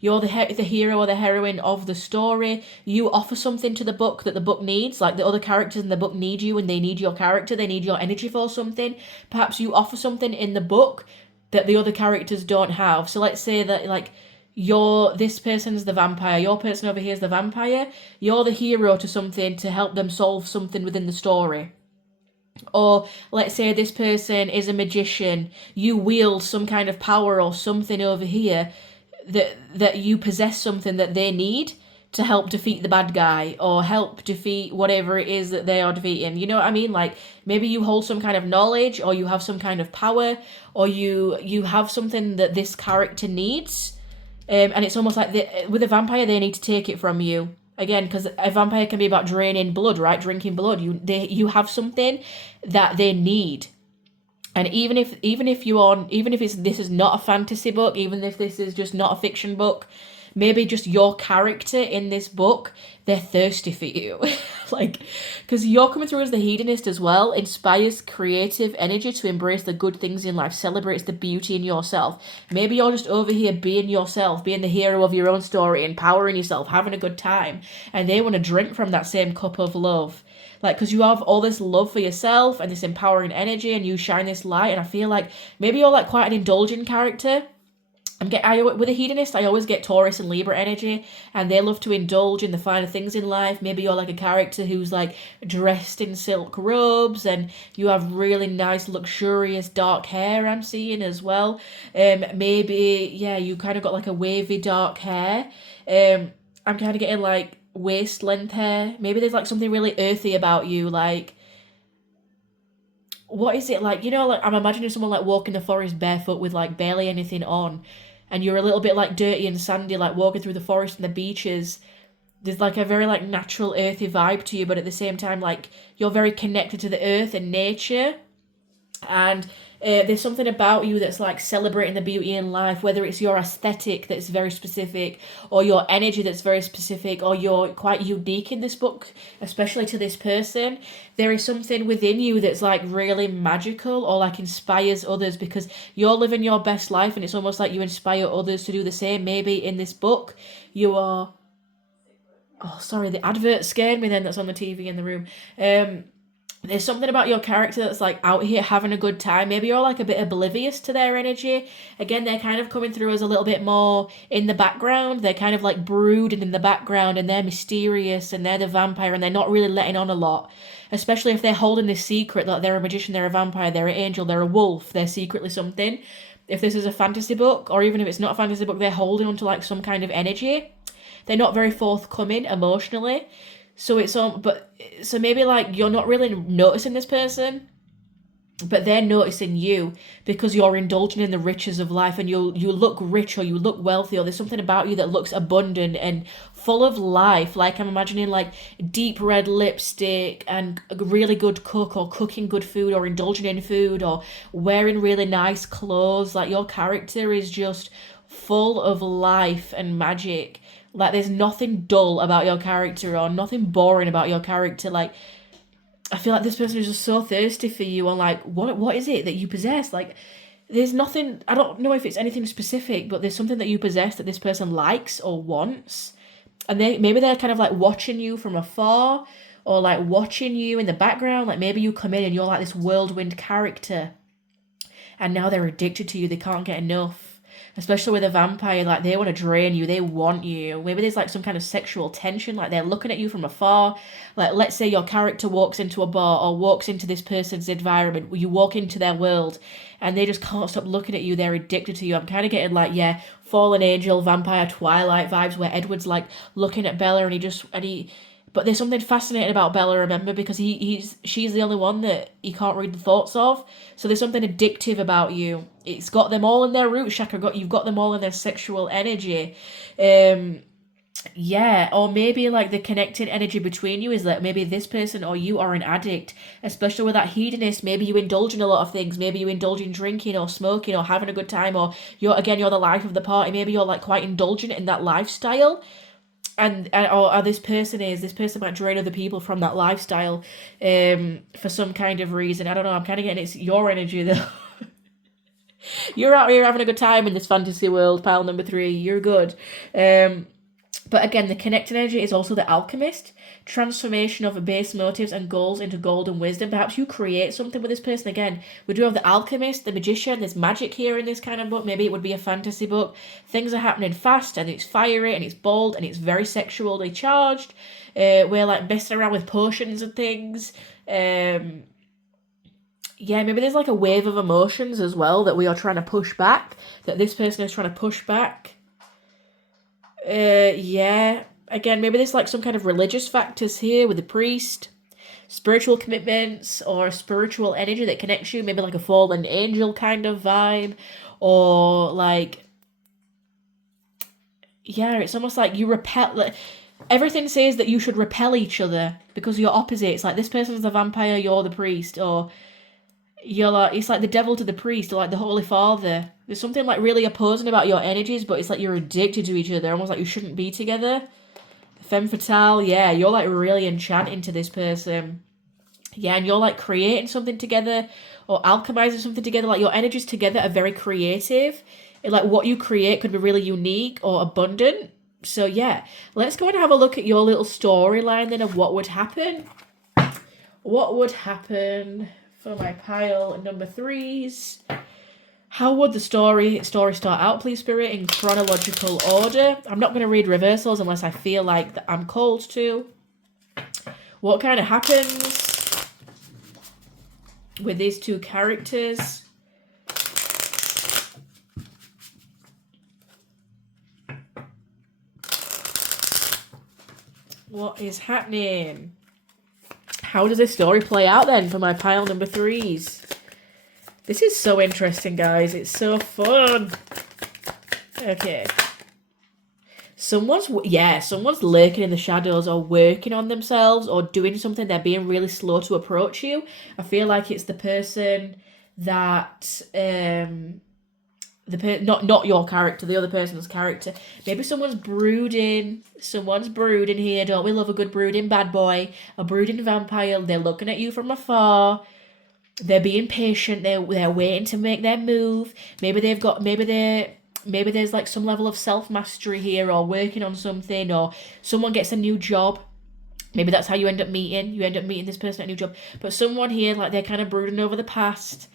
You're the hero or the heroine of the story. You offer something to the book that the book needs. Like the other characters in the book need you, and they need your character. They need your energy for something. Perhaps you offer something in the book that the other characters don't have. So let's say that like this person's the vampire, your person over here is the vampire, you're the hero to something to help them solve something within the story. Or let's say this person is a magician, you wield some kind of power or something over here that you possess something that they need to help defeat the bad guy, or help defeat whatever it is that they are defeating. You know what I mean? Like maybe you hold some kind of knowledge, or you have some kind of power, or you have something that this character needs. And it's almost like with a vampire, they need to take it from you. Again, because a vampire can be about draining blood, right? Drinking blood. You have something that they need. And even if this is not a fantasy book, even if this is just not a fiction book, maybe just your character in this book, they're thirsty for you. Like, because you're coming through as the hedonist as well, inspires creative energy to embrace the good things in life, celebrates the beauty in yourself. Maybe you're just over here being yourself, being the hero of your own story, empowering yourself, having a good time, and they want to drink from that same cup of love. Like, because you have all this love for yourself and this empowering energy, and you shine this light, and I feel like maybe you're like quite an indulgent character. With a hedonist, I always get Taurus and Libra energy, and they love to indulge in the finer things in life. Maybe you're like a character who's like dressed in silk robes, and you have really nice, luxurious dark hair, I'm seeing as well. Maybe, yeah, you kind of got like a wavy dark hair. I'm kind of getting like waist length hair. Maybe there's like something really earthy about you, like, what is it like? You know, like I'm imagining someone like walking the forest barefoot with like barely anything on, and you're a little bit like dirty and sandy, like walking through the forest and the beaches. There's like a very like natural earthy vibe to you, but at the same time, like you're very connected to the earth and nature. And there's something about you that's like celebrating the beauty in life, whether it's your aesthetic that's very specific, or your energy that's very specific, or you're quite unique in this book, especially to this person. There is something within you that's like really magical, or like inspires others, because you're living your best life, and it's almost like you inspire others to do the same. Maybe in this book you are, oh sorry, the advert scared me then, that's on the TV in the room. There's something about your character that's like out here having a good time. Maybe you're like a bit oblivious to their energy. Again, they're kind of coming through as a little bit more in the background. They're kind of like brooding in the background, and they're mysterious, and they're the vampire, and they're not really letting on a lot. Especially if they're holding this secret that they're a magician, they're a vampire, they're an angel, they're a wolf, they're secretly something. If this is a fantasy book, or even if it's not a fantasy book, they're holding onto like some kind of energy. They're not very forthcoming emotionally. So so maybe like you're not really noticing this person, but they're noticing you, because you're indulging in the riches of life, and you look rich, or you look wealthy, or there's something about you that looks abundant and full of life. Like I'm imagining like deep red lipstick, and a really good cook, or cooking good food, or indulging in food, or wearing really nice clothes. Like your character is just full of life and magic. Like there's nothing dull about your character, or nothing boring about your character. Like I feel like this person is just so thirsty for you, and like what is it that you possess? Like there's nothing, I don't know if it's anything specific, but there's something that you possess that this person likes or wants. And maybe they're kind of like watching you from afar, or like watching you in the background. Like maybe you come in and you're like this whirlwind character, and now they're addicted to you, they can't get enough. especially with a vampire. Like, they want to drain you, they want you. Maybe there's like some kind of sexual tension, like they're looking at you from afar. Like, let's say your character walks into a bar or walks into this person's environment, you walk into their world and they just can't stop looking at you, they're addicted to you. I'm kind of getting like, yeah, fallen angel, vampire, Twilight vibes, where Edward's like looking at Bella but there's something fascinating about Bella, remember, because she's the only one that he can't read the thoughts of. So there's something addictive about you. It's got them all in their root chakra. You've got them all in their sexual energy. Yeah, or maybe like the connected energy between you is that maybe this person or you are an addict, especially with that hedonist. Maybe you indulge in a lot of things. Maybe you indulge in drinking or smoking or having a good time, or you're the life of the party. Maybe you're like quite indulgent in that lifestyle. Or this person might drain other people from that lifestyle for some kind of reason. I don't know, I'm kind of getting it's your energy though. You're out here having a good time in this fantasy world, pile number 3, you're good. But again, the connected energy is also the alchemist. Transformation of base motives and goals into golden wisdom. Perhaps you create something with this person. Again, we do have the alchemist, the magician. There's magic here in this kind of book. Maybe it would be a fantasy book. Things are happening fast and it's fiery and it's bold and it's very sexually charged. We're like messing around with potions and things. Yeah, maybe there's like a wave of emotions as well that we are trying to push back. That this person is trying to push back. Yeah. Again, maybe there's like some kind of religious factors here with the priest, spiritual commitments or spiritual energy that connects you, maybe like a fallen angel kind of vibe, or like, yeah, it's almost like you repel, like, everything says that you should repel each other because you're opposites. Like, this person's the vampire, you're the priest, or you're like, it's like the devil to the priest, or like the Holy Father. There's something like really opposing about your energies, but it's like you're addicted to each other, almost like you shouldn't be together. Femme fatale, yeah, you're like really enchanting to this person. Yeah, and you're like creating something together or alchemizing something together. Like, your energies together are very creative. Like, what you create could be really unique or abundant. So yeah, let's go and have a look at your little storyline then of what would happen. What would happen for my pile number 3s? How would the story start out, please, Spirit, in chronological order? I'm not going to read reversals unless I feel like I'm called to. What kind of happens with these 2 characters? What is happening? How does this story play out then for my pile number 3s? This is so interesting, guys. It's so fun. Okay. Someone's lurking in the shadows or working on themselves or doing something. They're being really slow to approach you. I feel like it's the person that not your character, the other person's character. Maybe someone's brooding. Someone's brooding here. Don't we love a good brooding bad boy? A brooding vampire. They're looking at you from afar. They're being patient. They're waiting to make their move. Maybe there's like some level of self-mastery here, or working on something, or someone gets a new job. Maybe that's how you end up meeting. You end up meeting this person at a new job. But someone here, like, they're kind of brooding over the past.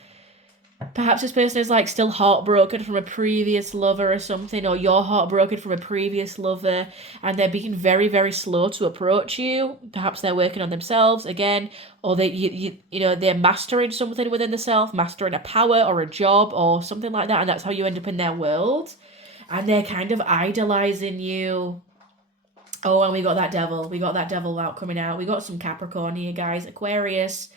Perhaps this person is like still heartbroken from a previous lover or something, or you're heartbroken from a previous lover, and they're being very, very slow to approach you. Perhaps they're working on themselves again, or they're mastering something within the self, mastering a power or a job or something like that, and that's how you end up in their world. And they're kind of idolizing you. Oh, and we got that devil out coming out. We got some Capricorn here, guys. Aquarius.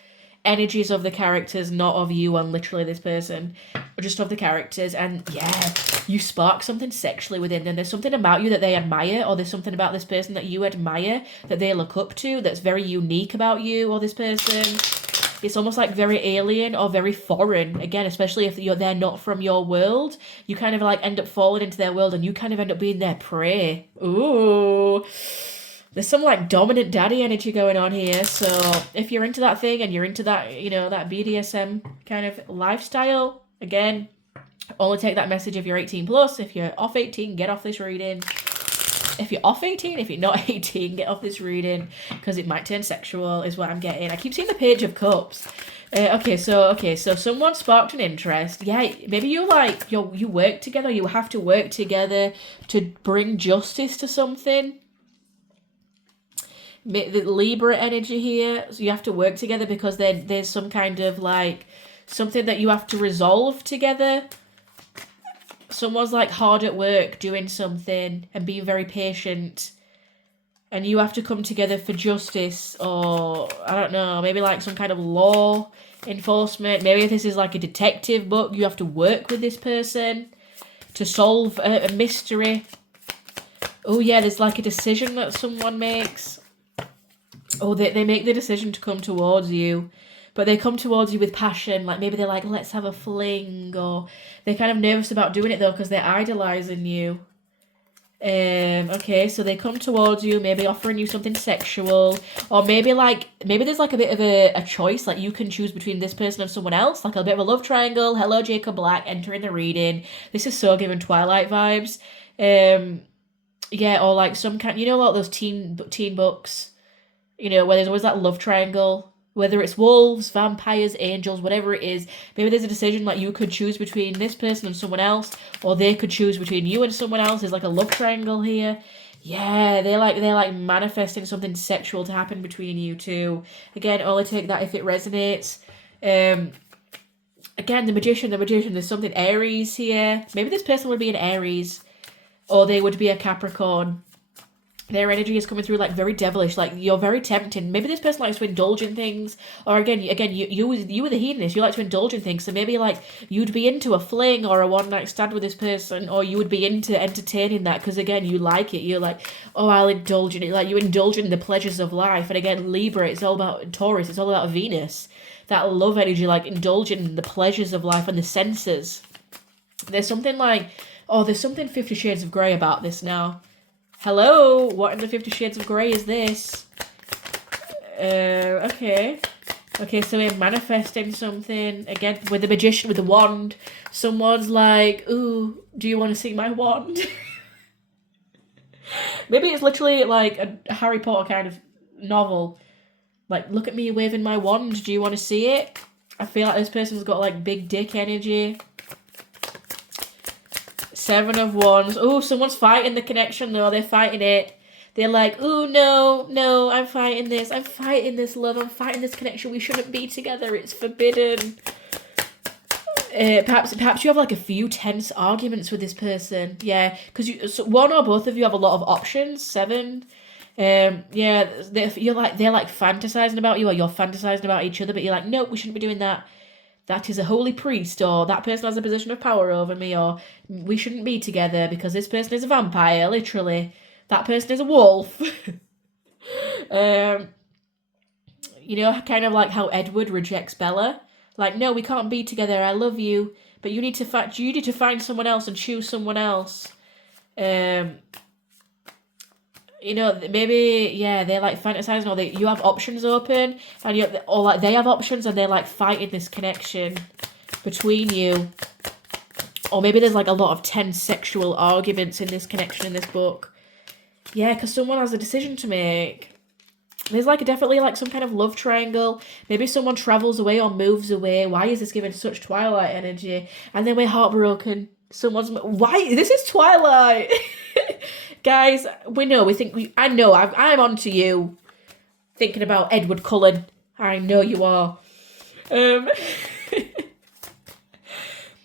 Energies of the characters, not of you and literally this person, but just of the characters. And yeah, you spark something sexually within them. There's something about you that they admire, or there's something about this person that you admire, that they look up to, that's very unique about you or this person. It's almost like very alien or very foreign. Again, especially if they're not from your world, you kind of like end up falling into their world and you kind of end up being their prey. Ooh. There's some like dominant daddy energy going on here. So if you're into that thing and you're into that, that BDSM kind of lifestyle, again, only take that message if you're 18 plus. If you're off 18, get off this reading. If you're off 18, if you're not 18, get off this reading, because it might turn sexual is what I'm getting. I keep seeing the Page of Cups. Okay, so someone sparked an interest. Yeah, maybe you work together. You have to work together to bring justice to something. The Libra energy here, so you have to work together because there's some kind of like something that you have to resolve together. Someone's like hard at work doing something and being very patient, and you have to come together for justice, or I don't know, maybe like some kind of law enforcement. Maybe if this is like a detective book, you have to work with this person to solve a mystery. Oh yeah, there's like a decision that someone makes. Oh, they make the decision to come towards you, but they come towards you with passion. Like maybe they're like, let's have a fling, or they're kind of nervous about doing it though because they're idolizing you. Okay, so they come towards you, maybe offering you something sexual, or maybe there's like a bit of a choice, like you can choose between this person and someone else, like a bit of a love triangle. Hello, Jacob Black, entering the reading. This is so giving Twilight vibes. Yeah, or like some kind, you know, like those teen books, you know, where there's always that love triangle. Whether it's wolves, vampires, angels, whatever it is, maybe there's a decision like you could choose between this person and someone else, or they could choose between you and someone else. There's like a love triangle here. Yeah, they're like manifesting something sexual to happen between you two. Again, only take that if it resonates. Again, the magician, there's something Aries here. Maybe this person would be an Aries, or they would be a Capricorn. Their energy is coming through like very devilish, like you're very tempting. Maybe this person likes to indulge in things, or again, you were the hedonist. You like to indulge in things, so maybe like you'd be into a fling or a one night stand with this person, or you would be into entertaining that because again, you like it. You're like, oh, I'll indulge in it. Like you indulge in the pleasures of life, and again, Libra, it's all about Taurus. It's all about Venus. That love energy, like indulging in the pleasures of life and the senses. There's something like, oh, there's something 50 Shades of Grey about this now. Hello, what in the 50 Shades of Grey is this? Okay. Okay, so we're manifesting something. Again, with the magician, with the wand. Someone's like, ooh, do you want to see my wand? Maybe it's literally like a Harry Potter kind of novel. Like, look at me waving my wand. Do you want to see it? I feel like this person's got like big dick energy. 7 of Wands. Oh, someone's fighting the connection though. They're fighting it. They're like, oh, no, I'm fighting this. I'm fighting this love. I'm fighting this connection. We shouldn't be together. It's forbidden. Perhaps you have like a few tense arguments with this person. Yeah, because one or both of you have a lot of options. 7. Yeah, they're like fantasizing about you, or you're fantasizing about each other, but you're like, no, we shouldn't be doing that. That is a holy priest, or that person has a position of power over me, or we shouldn't be together because this person is a vampire, literally. That person is a wolf. You know, kind of like how Edward rejects Bella. Like, no, we can't be together, I love you, but you need to find someone else and choose someone else. You know, maybe, yeah, they're like fantasizing, or you have options open, and or like they have options and they're like fighting this connection between you. Or maybe there's like a lot of tense sexual arguments in this connection in this book. Yeah, because someone has a decision to make. There's like definitely like some kind of love triangle. Maybe someone travels away or moves away. Why is this giving such Twilight energy? And then we're heartbroken. Why? This is Twilight. Guys, I'm on to you. Thinking about Edward Cullen. I know you are.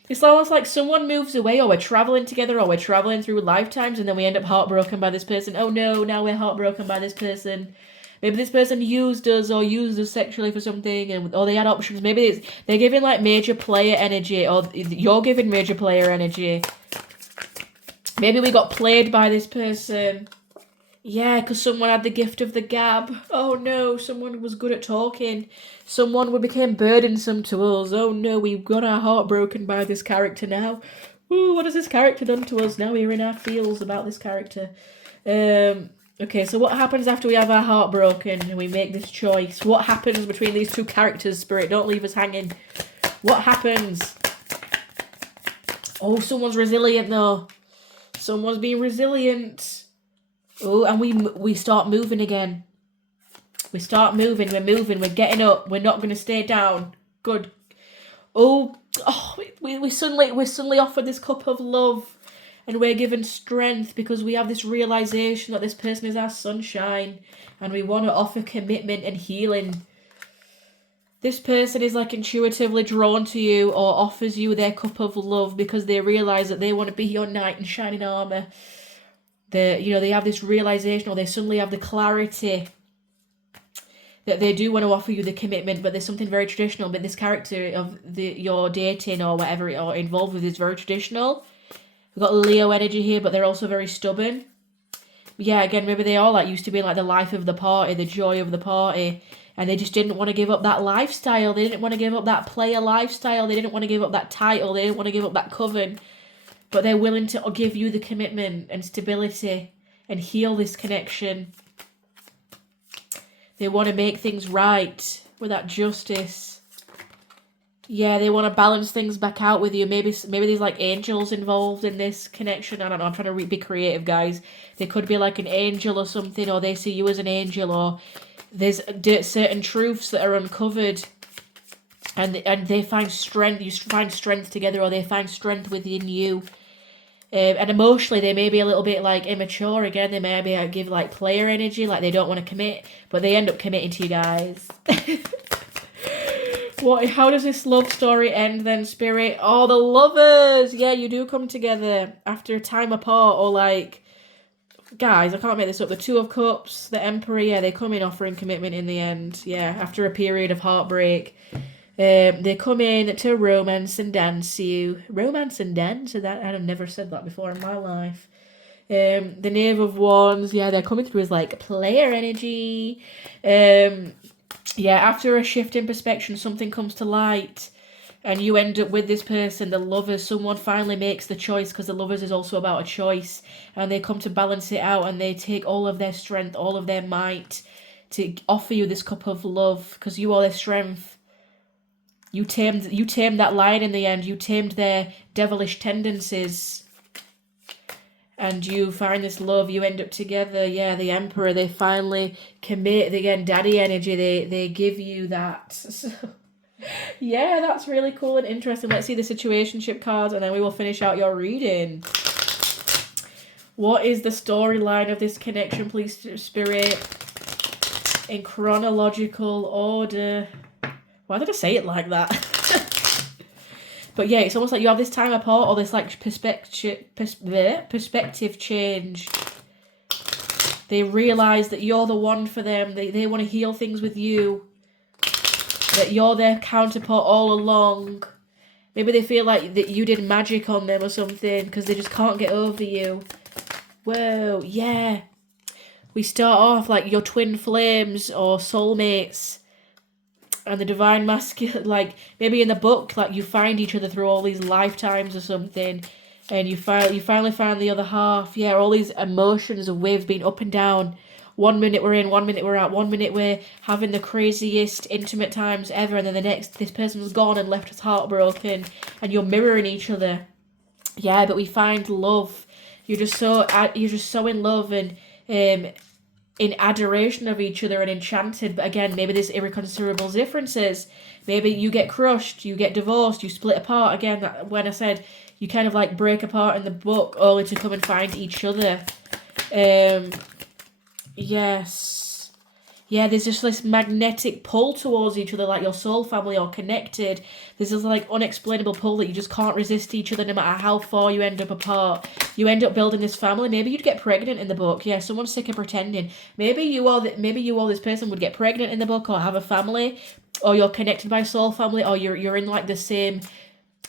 It's almost like someone moves away, or we're traveling together, or we're traveling through lifetimes, and then we end up heartbroken by this person. Oh no, now we're heartbroken by this person. Maybe this person used us sexually for something, or they had options. Maybe they're giving like major player energy, or you're giving major player energy. Maybe we got played by this person. Yeah, because someone had the gift of the gab. Oh no, someone was good at talking. Someone became burdensome to us. Oh no, we've got our heart broken by this character now. Ooh, what has this character done to us? Now we're in our feels about this character. Okay, so what happens after we have our heart broken and we make this choice? What happens between these two characters, Spirit? Don't leave us hanging. What happens? Oh, someone's resilient though. Someone's being resilient. Oh, and we start moving again. We start moving, we're getting up, we're not going to stay down. Good. Oh, we're suddenly offered this cup of love, and we're given strength because we have this realization that this person is our sunshine, and we want to offer commitment and healing. This person is like intuitively drawn to you or offers you their cup of love because they realize that they want to be your knight in shining armor. They have this realization, or they suddenly have the clarity that they do want to offer you the commitment, but there's something very traditional. But this character of you're dating or whatever or involved with is very traditional. We've got Leo energy here, but they're also very stubborn. Yeah, again, maybe they all used to be like the life of the party, the joy of the party, and they just didn't want to give up that lifestyle. They didn't want to give up that player lifestyle. They didn't want to give up that title. They didn't want to give up that coven. But they're willing to give you the commitment and stability and heal this connection. They want to make things right with that justice. Yeah, they want to balance things back out with you. Maybe there's like angels involved in this connection. I don't know. I'm trying to be creative, guys. They could be like an angel or something, or they see you as an angel, or there's certain truths that are uncovered, and they find strength. You find strength together, or they find strength within you. And emotionally, they may be a little bit like immature again. They may be give like player energy, like they don't want to commit, but they end up committing to you guys. How does this love story end then, Spirit? Oh, the lovers! Yeah, you do come together after a time apart, or like, guys, I can't make this up. The Two of Cups, the Emperor, yeah, they come in offering commitment in the end. Yeah, after a period of heartbreak. They come in to romance and dance you. Romance and dance? I've never said that before in my life. The Knave of Wands, yeah, they're coming through as like player energy. Yeah, after a shift in perspective, something comes to light, and you end up with this person, the lovers. Someone finally makes the choice, because the lovers is also about a choice, and they come to balance it out, and they take all of their strength, all of their might to offer you this cup of love, because you are their strength. You tamed that lion in the end. You tamed their devilish tendencies. And you find this love. You end up together. Yeah, the Emperor, they finally commit. Again, daddy energy. They give you that. So, yeah, that's really cool and interesting. Let's see the situationship cards, and then we will finish out your reading. What is the storyline of this connection, please, Spirit? In chronological order. Why did I say it like that? But yeah, it's almost like you have this time apart, or this like perspective change. They realise that you're the one for them. They want to heal things with you. That you're their counterpart all along. Maybe they feel like that you did magic on them or something, because they just can't get over you. Whoa, yeah. We start off like your twin flames or soulmates. And the divine masculine, like maybe in the book, like you find each other through all these lifetimes or something, and you finally find the other half. Yeah, all these emotions of waves being up and down. 1 minute we're in, 1 minute we're out. 1 minute we're having the craziest intimate times ever, and then the next, this person's gone and left us heartbroken, and you're mirroring each other. Yeah, but we find love. You're just so in love and in adoration of each other and enchanted. But again, maybe there's irreconcilable differences. Maybe you get crushed, you get divorced, you split apart. Again, when I said you kind of like break apart in the book only to come and find each other. Yes. Yeah, there's just this magnetic pull towards each other, like your soul family or connected. There's this like unexplainable pull that you just can't resist each other no matter how far you end up apart. You end up building this family. Maybe you'd get pregnant in the book. Yeah, someone's sick of pretending. Maybe you or this person would get pregnant in the book, or have a family, or you're connected by soul family, or you're in like the same,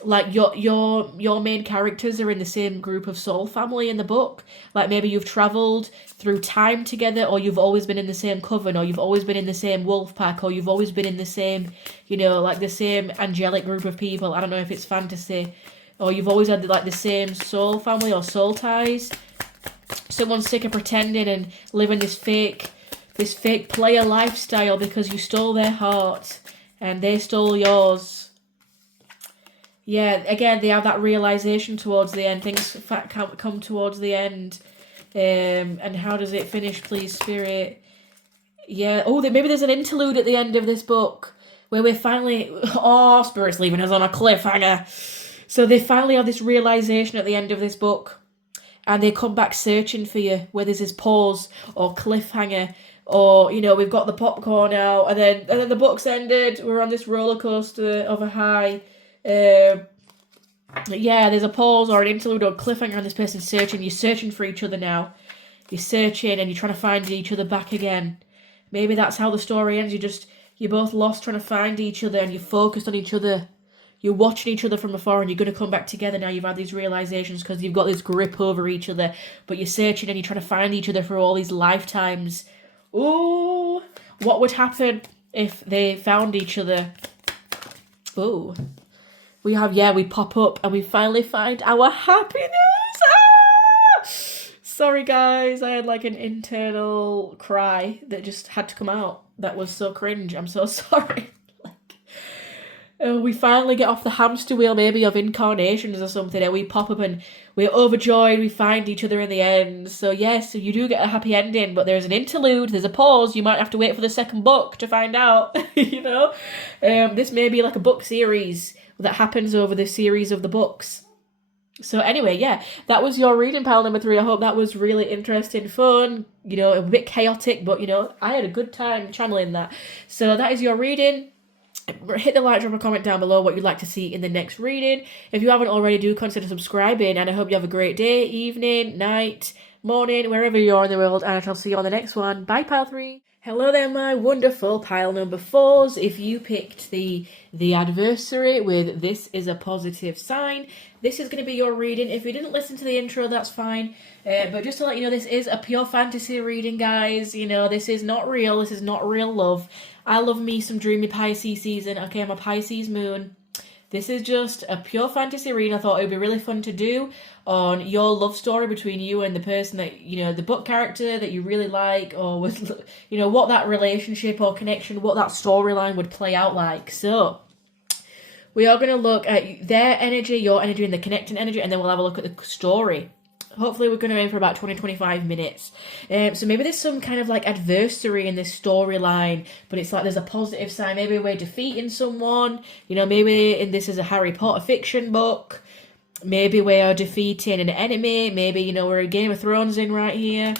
like your main characters are in the same group of soul family in the book. Like maybe you've traveled through time together, or you've always been in the same coven, or you've always been in the same wolf pack, or you've always been in the same, like the same angelic group of people. I don't know if it's fantasy, or you've always had like the same soul family or soul ties. Someone's sick of pretending and living this fake player lifestyle because you stole their heart and they stole yours. Yeah, again, they have that realization towards the end. Things come towards the end. And how does it finish, please, Spirit? Yeah. Oh, maybe there's an interlude at the end of this book where we're finally, oh, Spirit's leaving us on a cliffhanger. So they finally have this realization at the end of this book, and they come back searching for you, where there's this pause or cliffhanger, or, you know, we've got the popcorn out, and then the book's ended, we're on this roller coaster of a high. Yeah, there's a pause or an interlude or cliffhanger, and this person's searching. You're searching for each other now. You're searching and you're trying to find each other back again. Maybe that's how the story ends. You're both lost trying to find each other, and you're focused on each other. You're watching each other from afar, and you're going to come back together now. You've had these realizations because you've got this grip over each other, but you're searching and you're trying to find each other for all these lifetimes. Ooh, what would happen if they found each other? Ooh. We pop up and we finally find our happiness. Ah! Sorry, guys. I had like an internal cry that just had to come out. That was so cringe. I'm so sorry. We finally get off the hamster wheel, maybe of incarnations or something, and we pop up and we're overjoyed. We find each other in the end. So yes, you do get a happy ending, but there's an interlude, there's a pause. You might have to wait for the second book to find out. You know, this may be like a book series that happens over the series of the books. So anyway, yeah, that was your reading, pile number 3. I hope that was really interesting, fun, you know, a bit chaotic, but, you know, I had a good time channeling that. So that is your reading. Hit the like, drop a comment down below what you'd like to see in the next reading. If you haven't already, do consider subscribing, and I hope you have a great day, evening, night, morning, wherever you are in the world, and I'll see you on the next one. Bye, pile 3. Hello there, my wonderful pile number 4s. If you picked the adversary with "this is a positive sign," this is going to be your reading. If you didn't listen to the intro, that's fine. But just to let you know, this is a pure fantasy reading, guys. You know, this is not real. This is not real love. I love me some dreamy Pisces season. Okay, I'm a Pisces moon. This is just a pure fantasy reading. I thought it would be really fun to do on your love story between you and the person that, you know, the book character that you really like, or with, you know, what that relationship or connection, what that storyline would play out like. So we are going to look at their energy, your energy, and the connecting energy, and then we'll have a look at the story. Hopefully we're going to aim for about 20-25 minutes. So maybe there's some kind of like adversary in this storyline, but it's like there's a positive sign. Maybe we're defeating someone. You know, maybe this is a Harry Potter fiction book. Maybe we are defeating an enemy. Maybe, you know, we're a Game of Thrones in right here.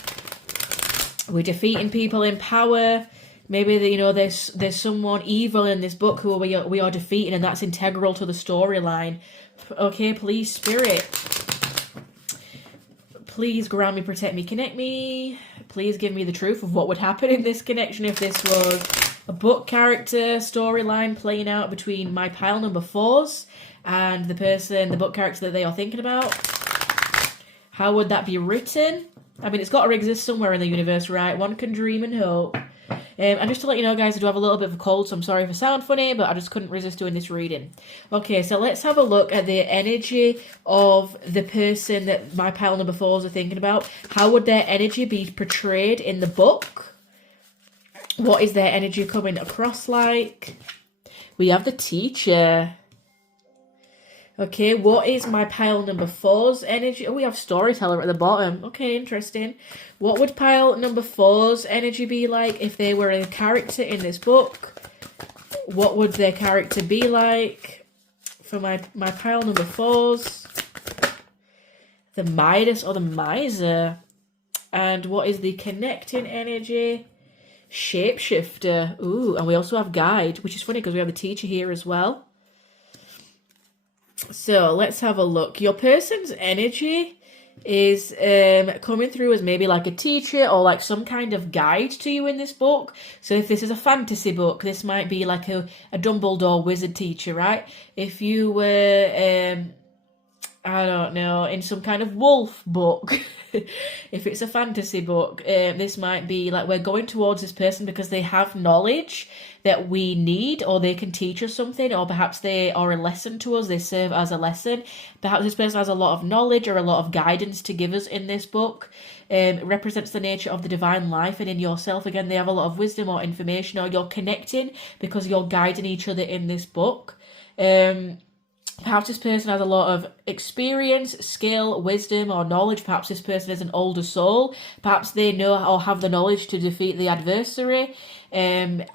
We're defeating people in power. Maybe, you know, there's someone evil in this book who we are defeating, and that's integral to the storyline. Okay, please, Spirit. Please ground me, protect me, connect me. Please give me the truth of what would happen in this connection if this was a book character storyline playing out between my pile number 4s and the book character that they are thinking about. How would that be written? I mean, it's got to exist somewhere in the universe, right? One can dream and hope. And just to let you know, guys, I do have a little bit of a cold, so I'm sorry if I sound funny, but I just couldn't resist doing this reading. Okay, so let's have a look at the energy of the person that my pile number 4s are thinking about. How would their energy be portrayed in the book? What is their energy coming across like? We have the teacher. Okay, what is my pile number 4's energy? Oh, we have storyteller at the bottom. Okay, interesting. What would pile number 4's energy be like if they were a character in this book? What would their character be like for my pile number 4's? The Midas or the Miser. And what is the connecting energy? Shapeshifter. Ooh, and we also have guide, which is funny because we have the teacher here as well. So let's have a look. Your person's energy is coming through as maybe like a teacher or like some kind of guide to you in this book. So if this is a fantasy book, this might be like a Dumbledore wizard teacher, right? If you were, I don't know, in some kind of wolf book, if it's a fantasy book, this might be like we're going towards this person because they have knowledge that we need, or they can teach us something, or perhaps they are a lesson to us, they serve as a lesson. Perhaps this person has a lot of knowledge or a lot of guidance to give us in this book. It represents the nature of the divine life, and in yourself, again, they have a lot of wisdom or information, or you're connecting because you're guiding each other in this book. Perhaps this person has a lot of experience, skill, wisdom, or knowledge. Perhaps this person is an older soul. Perhaps they know or have the knowledge to defeat the adversary. And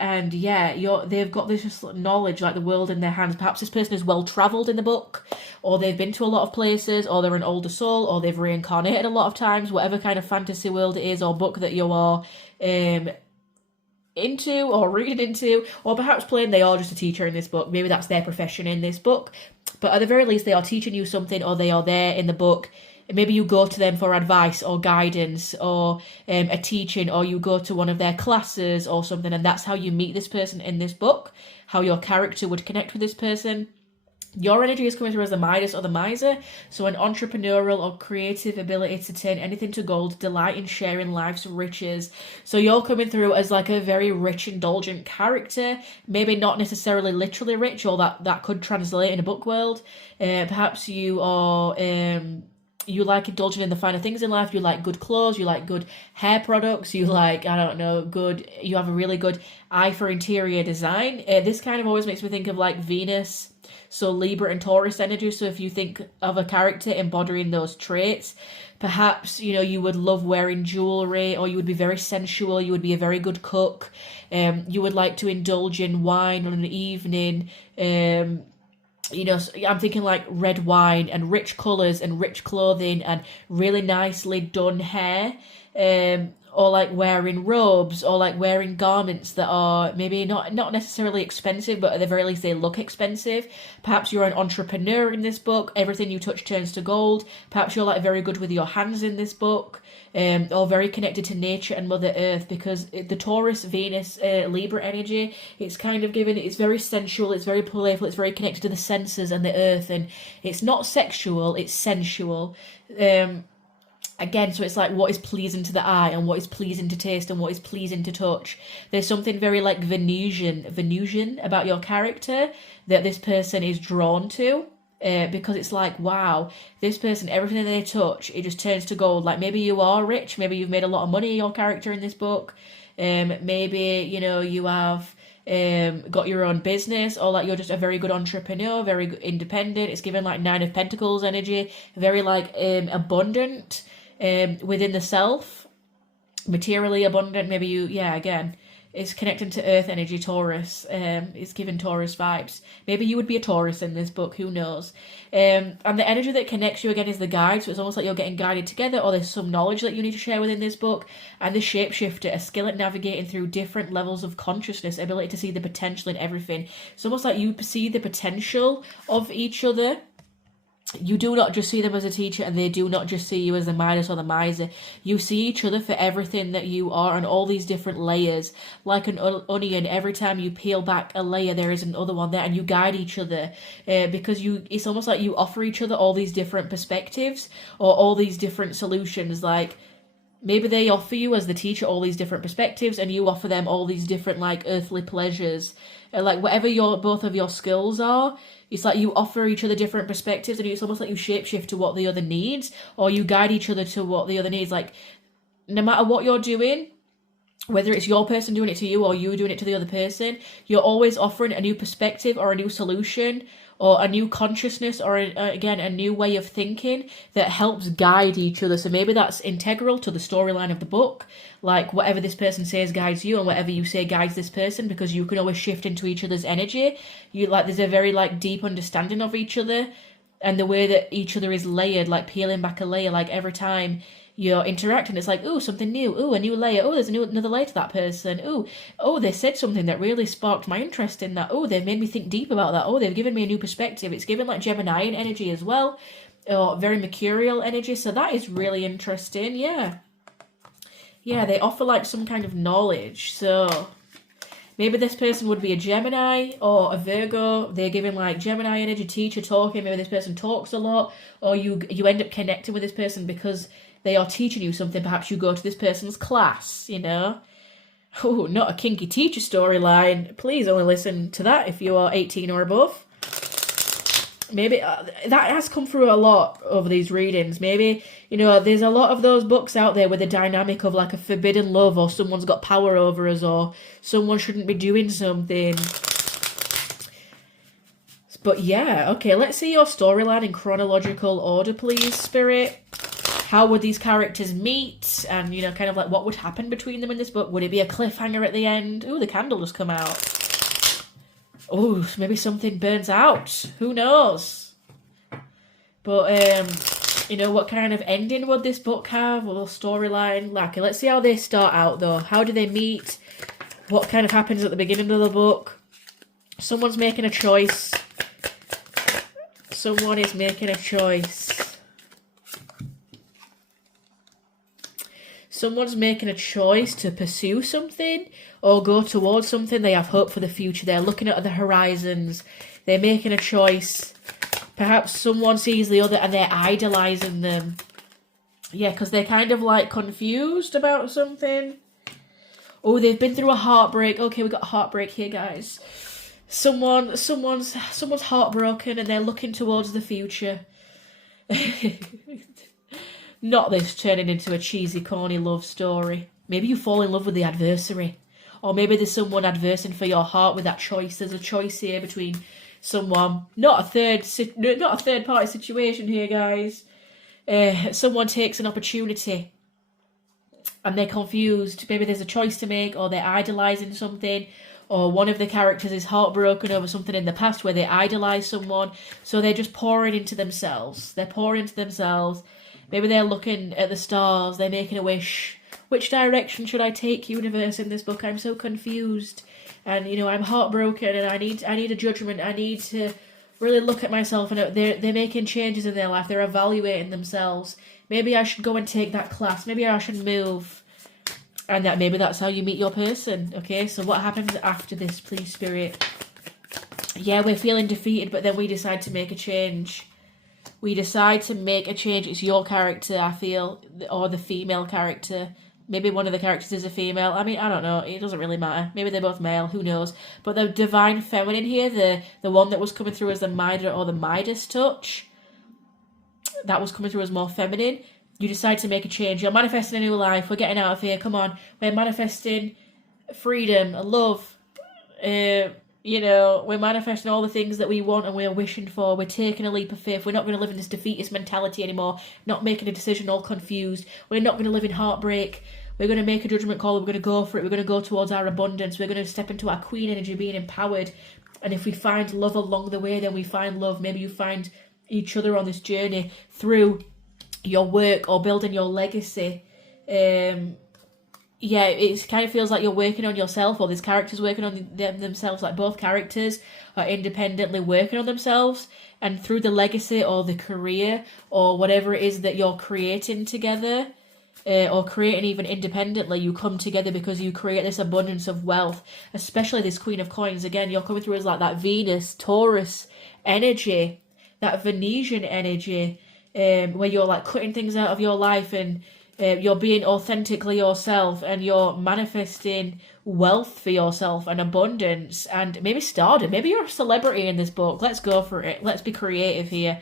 And yeah, they've got this just knowledge, like the world in their hands. Perhaps this person is well travelled in the book, or they've been to a lot of places, or they're an older soul, or they've reincarnated a lot of times, whatever kind of fantasy world it is or book that you are into or reading into, or perhaps plain they are just a teacher in this book. Maybe that's their profession in this book. But at the very least, they are teaching you something, or they are there in the book. Maybe you go to them for advice or guidance or a teaching, or you go to one of their classes or something, and that's how you meet this person in this book, how your character would connect with this person. Your energy is coming through as the Midas or the Miser, so an entrepreneurial or creative ability to turn anything to gold, delight in sharing life's riches. So you're coming through as like a very rich, indulgent character, maybe not necessarily literally rich, or that could translate in a book world. Perhaps you are... you like indulging in the finer things in life. You like good clothes, you like good hair products, you like, I don't know, you have a really good eye for interior design. This kind of always makes me think of like Venus, so Libra and Taurus energy. So if you think of a character embodying those traits, perhaps, you would love wearing jewelry, or you would be very sensual, you would be a very good cook, you would like to indulge in wine on an evening, I'm thinking like red wine and rich colours and rich clothing and really nicely done hair, or like wearing robes, or like wearing garments that are maybe not necessarily expensive, but at the very least they look expensive. Perhaps you're an entrepreneur in this book, everything you touch turns to gold. Perhaps you're like very good with your hands in this book, or very connected to nature and Mother Earth, because the Taurus, Venus, Libra energy, it's kind of given, it's very sensual, it's very playful, it's very connected to the senses and the earth, and it's not sexual, it's sensual. Again, so it's like what is pleasing to the eye and what is pleasing to taste and what is pleasing to touch. There's something very like Venusian about your character that this person is drawn to, because it's like, wow, this person, everything that they touch, it just turns to gold. Like maybe you are rich, maybe you've made a lot of money, your character in this book, maybe, you have got your own business, or like you're just a very good entrepreneur, very good, independent. It's given like Nine of Pentacles energy, very like abundant, within the self, materially abundant. Maybe again, it's connecting to earth energy, Taurus. It's giving Taurus vibes. Maybe you would be a Taurus in this book, who knows. And the energy that connects you again is the guide, so it's almost like you're getting guided together, or there's some knowledge that you need to share within this book. And the shapeshifter, a skill at navigating through different levels of consciousness, ability to see the potential in everything. It's almost like you perceive the potential of each other. You do not just see them as a teacher, and they do not just see you as the Midas or the Miser. You see each other for everything that you are, and all these different layers. Like an onion, every time you peel back a layer, there is another one there, and you guide each other. Because it's almost like you offer each other all these different perspectives, or all these different solutions. Like, maybe they offer you as the teacher all these different perspectives, and you offer them all these different like earthly pleasures. Like whatever both of your skills are, it's like you offer each other different perspectives, and it's almost like you shapeshift to what the other needs, or you guide each other to what the other needs. Like no matter what you're doing, whether it's your person doing it to you or you doing it to the other person, you're always offering a new perspective or a new solution or a new consciousness, or again, a new way of thinking that helps guide each other. So maybe that's integral to the storyline of the book. Like whatever this person says guides you, and whatever you say guides this person, because you can always shift into each other's energy. There's a very like deep understanding of each other, and the way that each other is layered, like peeling back a layer, like every time you're interacting, it's like, ooh, something new, ooh, a new layer, oh, there's another layer to that person, ooh, they said something that really sparked my interest in that, oh, they've made me think deep about that, oh, they've given me a new perspective. It's given like Geminian energy as well, or very mercurial energy, so that is really interesting. They offer like some kind of knowledge. So maybe this person would be a Gemini or a Virgo. They're giving like Gemini energy, teacher, talking. Maybe this person talks a lot, or you end up connecting with this person because they are teaching you something. Perhaps you go to this person's class, Oh, not a kinky teacher storyline. Please only listen to that if you are 18 or above. Maybe that has come through a lot over these readings. Maybe, there's a lot of those books out there with the dynamic of like a forbidden love, or someone's got power over us, or someone shouldn't be doing something. But okay, let's see your storyline in chronological order, please, Spirit. how would these characters meet, and, you know, kind of like what would happen between them in this book. Would it be a cliffhanger at the end? Ooh, the candle just come out. Ooh, maybe something burns out. Who knows? But, you know, what kind of ending would this book have, or storyline? Like, let's see how they start out, though. How do they meet? What kind of happens at the beginning of the book? Someone's making a choice. Someone is making a choice. Someone's making a choice to pursue something or go towards something. They have hope for the future. They're looking at the horizons. They're making a choice. Perhaps someone sees the other and they're idolizing them. Yeah, because they're kind of like confused about something. Oh, they've been through a heartbreak. Okay, we got a heartbreak here, guys. Someone's heartbroken and they're looking towards the future. Not this turning into a cheesy, corny love story. Maybe you fall in love with the adversary. Or maybe there's someone adversing for your heart with that choice. There's a choice here between someone. Not a third party situation here, guys. Someone takes an opportunity and they're confused. Maybe there's a choice to make, or they're idolizing something, or one of the characters is heartbroken over something in the past where they idolize someone. So they're just pouring into themselves. They're pouring into themselves. Maybe they're looking at the stars, they're making a wish. Which direction should I take, universe, in this book? I'm so confused. And, you know, I'm heartbroken and I need a judgment. I need to really look at myself, and they're making changes in their life. They're evaluating themselves. Maybe I should go and take that class. Maybe I should move. And maybe that's how you meet your person. Okay, so what happens after this, please, Spirit? Yeah, we're feeling defeated, but then we decide to make a change. We decide to make a change. It's your character, I feel, or the female character. Maybe one of the characters is a female. I mean, I don't know. It doesn't really matter. Maybe they're both male. Who knows? But the divine feminine here, the one that was coming through as the Mida or the Midas touch, that was coming through as more feminine. You decide to make a change. You're manifesting a new life. We're getting out of here. Come on. We're manifesting freedom, love. You know, we're manifesting all the things that we want and we're wishing for. We're taking a leap of faith. We're not going to live in this defeatist mentality anymore. Not making a decision all confused. We're not going to live in heartbreak. We're going to make a judgment call. We're going to go for it. We're going to go towards our abundance. We're going to step into our queen energy, being empowered. And if we find love along the way, then we find love. Maybe you find each other on this journey through your work or building your legacy. Yeah, it kind of feels like you're working on yourself, or this character's working on themselves. Like both characters are independently working on themselves, and through the legacy or the career or whatever it is that you're creating together, or creating even independently, you come together because you create this abundance of wealth. Especially this Queen of Coins. Again, you're coming through as like that Venus, Taurus energy, that Venusian energy, where you're like cutting things out of your life and you're being authentically yourself, and you're manifesting wealth for yourself and abundance and maybe stardom. Maybe you're a celebrity in this book. Let's go for it. Let's be creative here.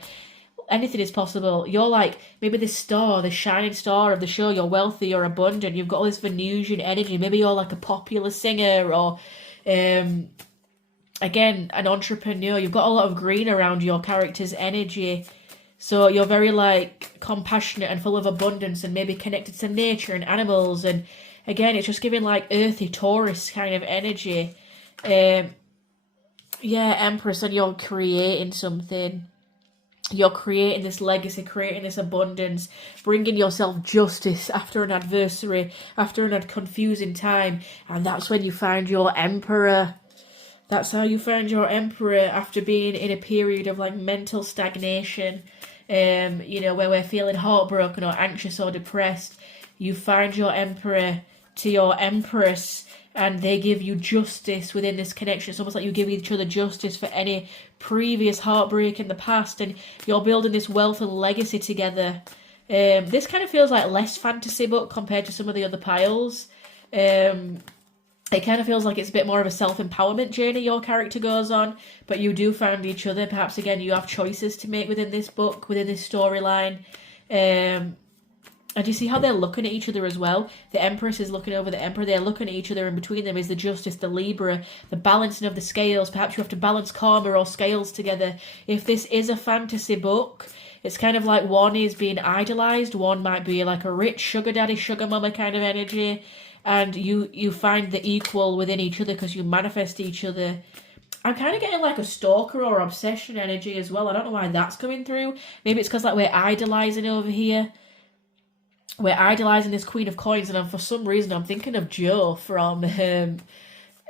Anything is possible. You're like maybe the star, the shining star of the show. You're wealthy, you're abundant, you've got all this Venusian energy. Maybe you're like a popular singer, or again, an entrepreneur. You've got a lot of green around your character's energy. So you're very like compassionate and full of abundance, and maybe connected to nature and animals. And again, it's just giving like earthy Taurus kind of energy. Yeah, Empress, and you're creating something. You're creating this legacy, creating this abundance, bringing yourself justice after an adversary, after a confusing time. And that's when you find your Emperor. That's how you find your Emperor after being in a period of like mental stagnation. You know, where we're feeling heartbroken or anxious or depressed. You find your Emperor to your Empress, and they give you justice within this connection. It's almost like you give each other justice for any previous heartbreak in the past, and you're building this wealth and legacy together. This kind of feels like less fantasy book compared to some of the other piles. It kind of feels like it's a bit more of a self-empowerment journey your character goes on, but you do find each other. Perhaps, again, you have choices to make within this book, within this storyline. And you see how they're looking at each other as well? The Empress is looking over the Emperor. They're looking at each other, and between them is the Justice, the Libra, the balancing of the scales. Perhaps you have to balance karma or scales together. If this is a fantasy book, It's kind of like one is being idolized, one might be like a rich sugar daddy, sugar mama kind of energy, and you find the equal within each other because you manifest each other. I'm kind of getting like a stalker or obsession energy as well. I don't know why that's coming through. Maybe it's because like we're idolizing over here. We're idolizing this Queen of Coins, and for some reason I'm thinking of Joe from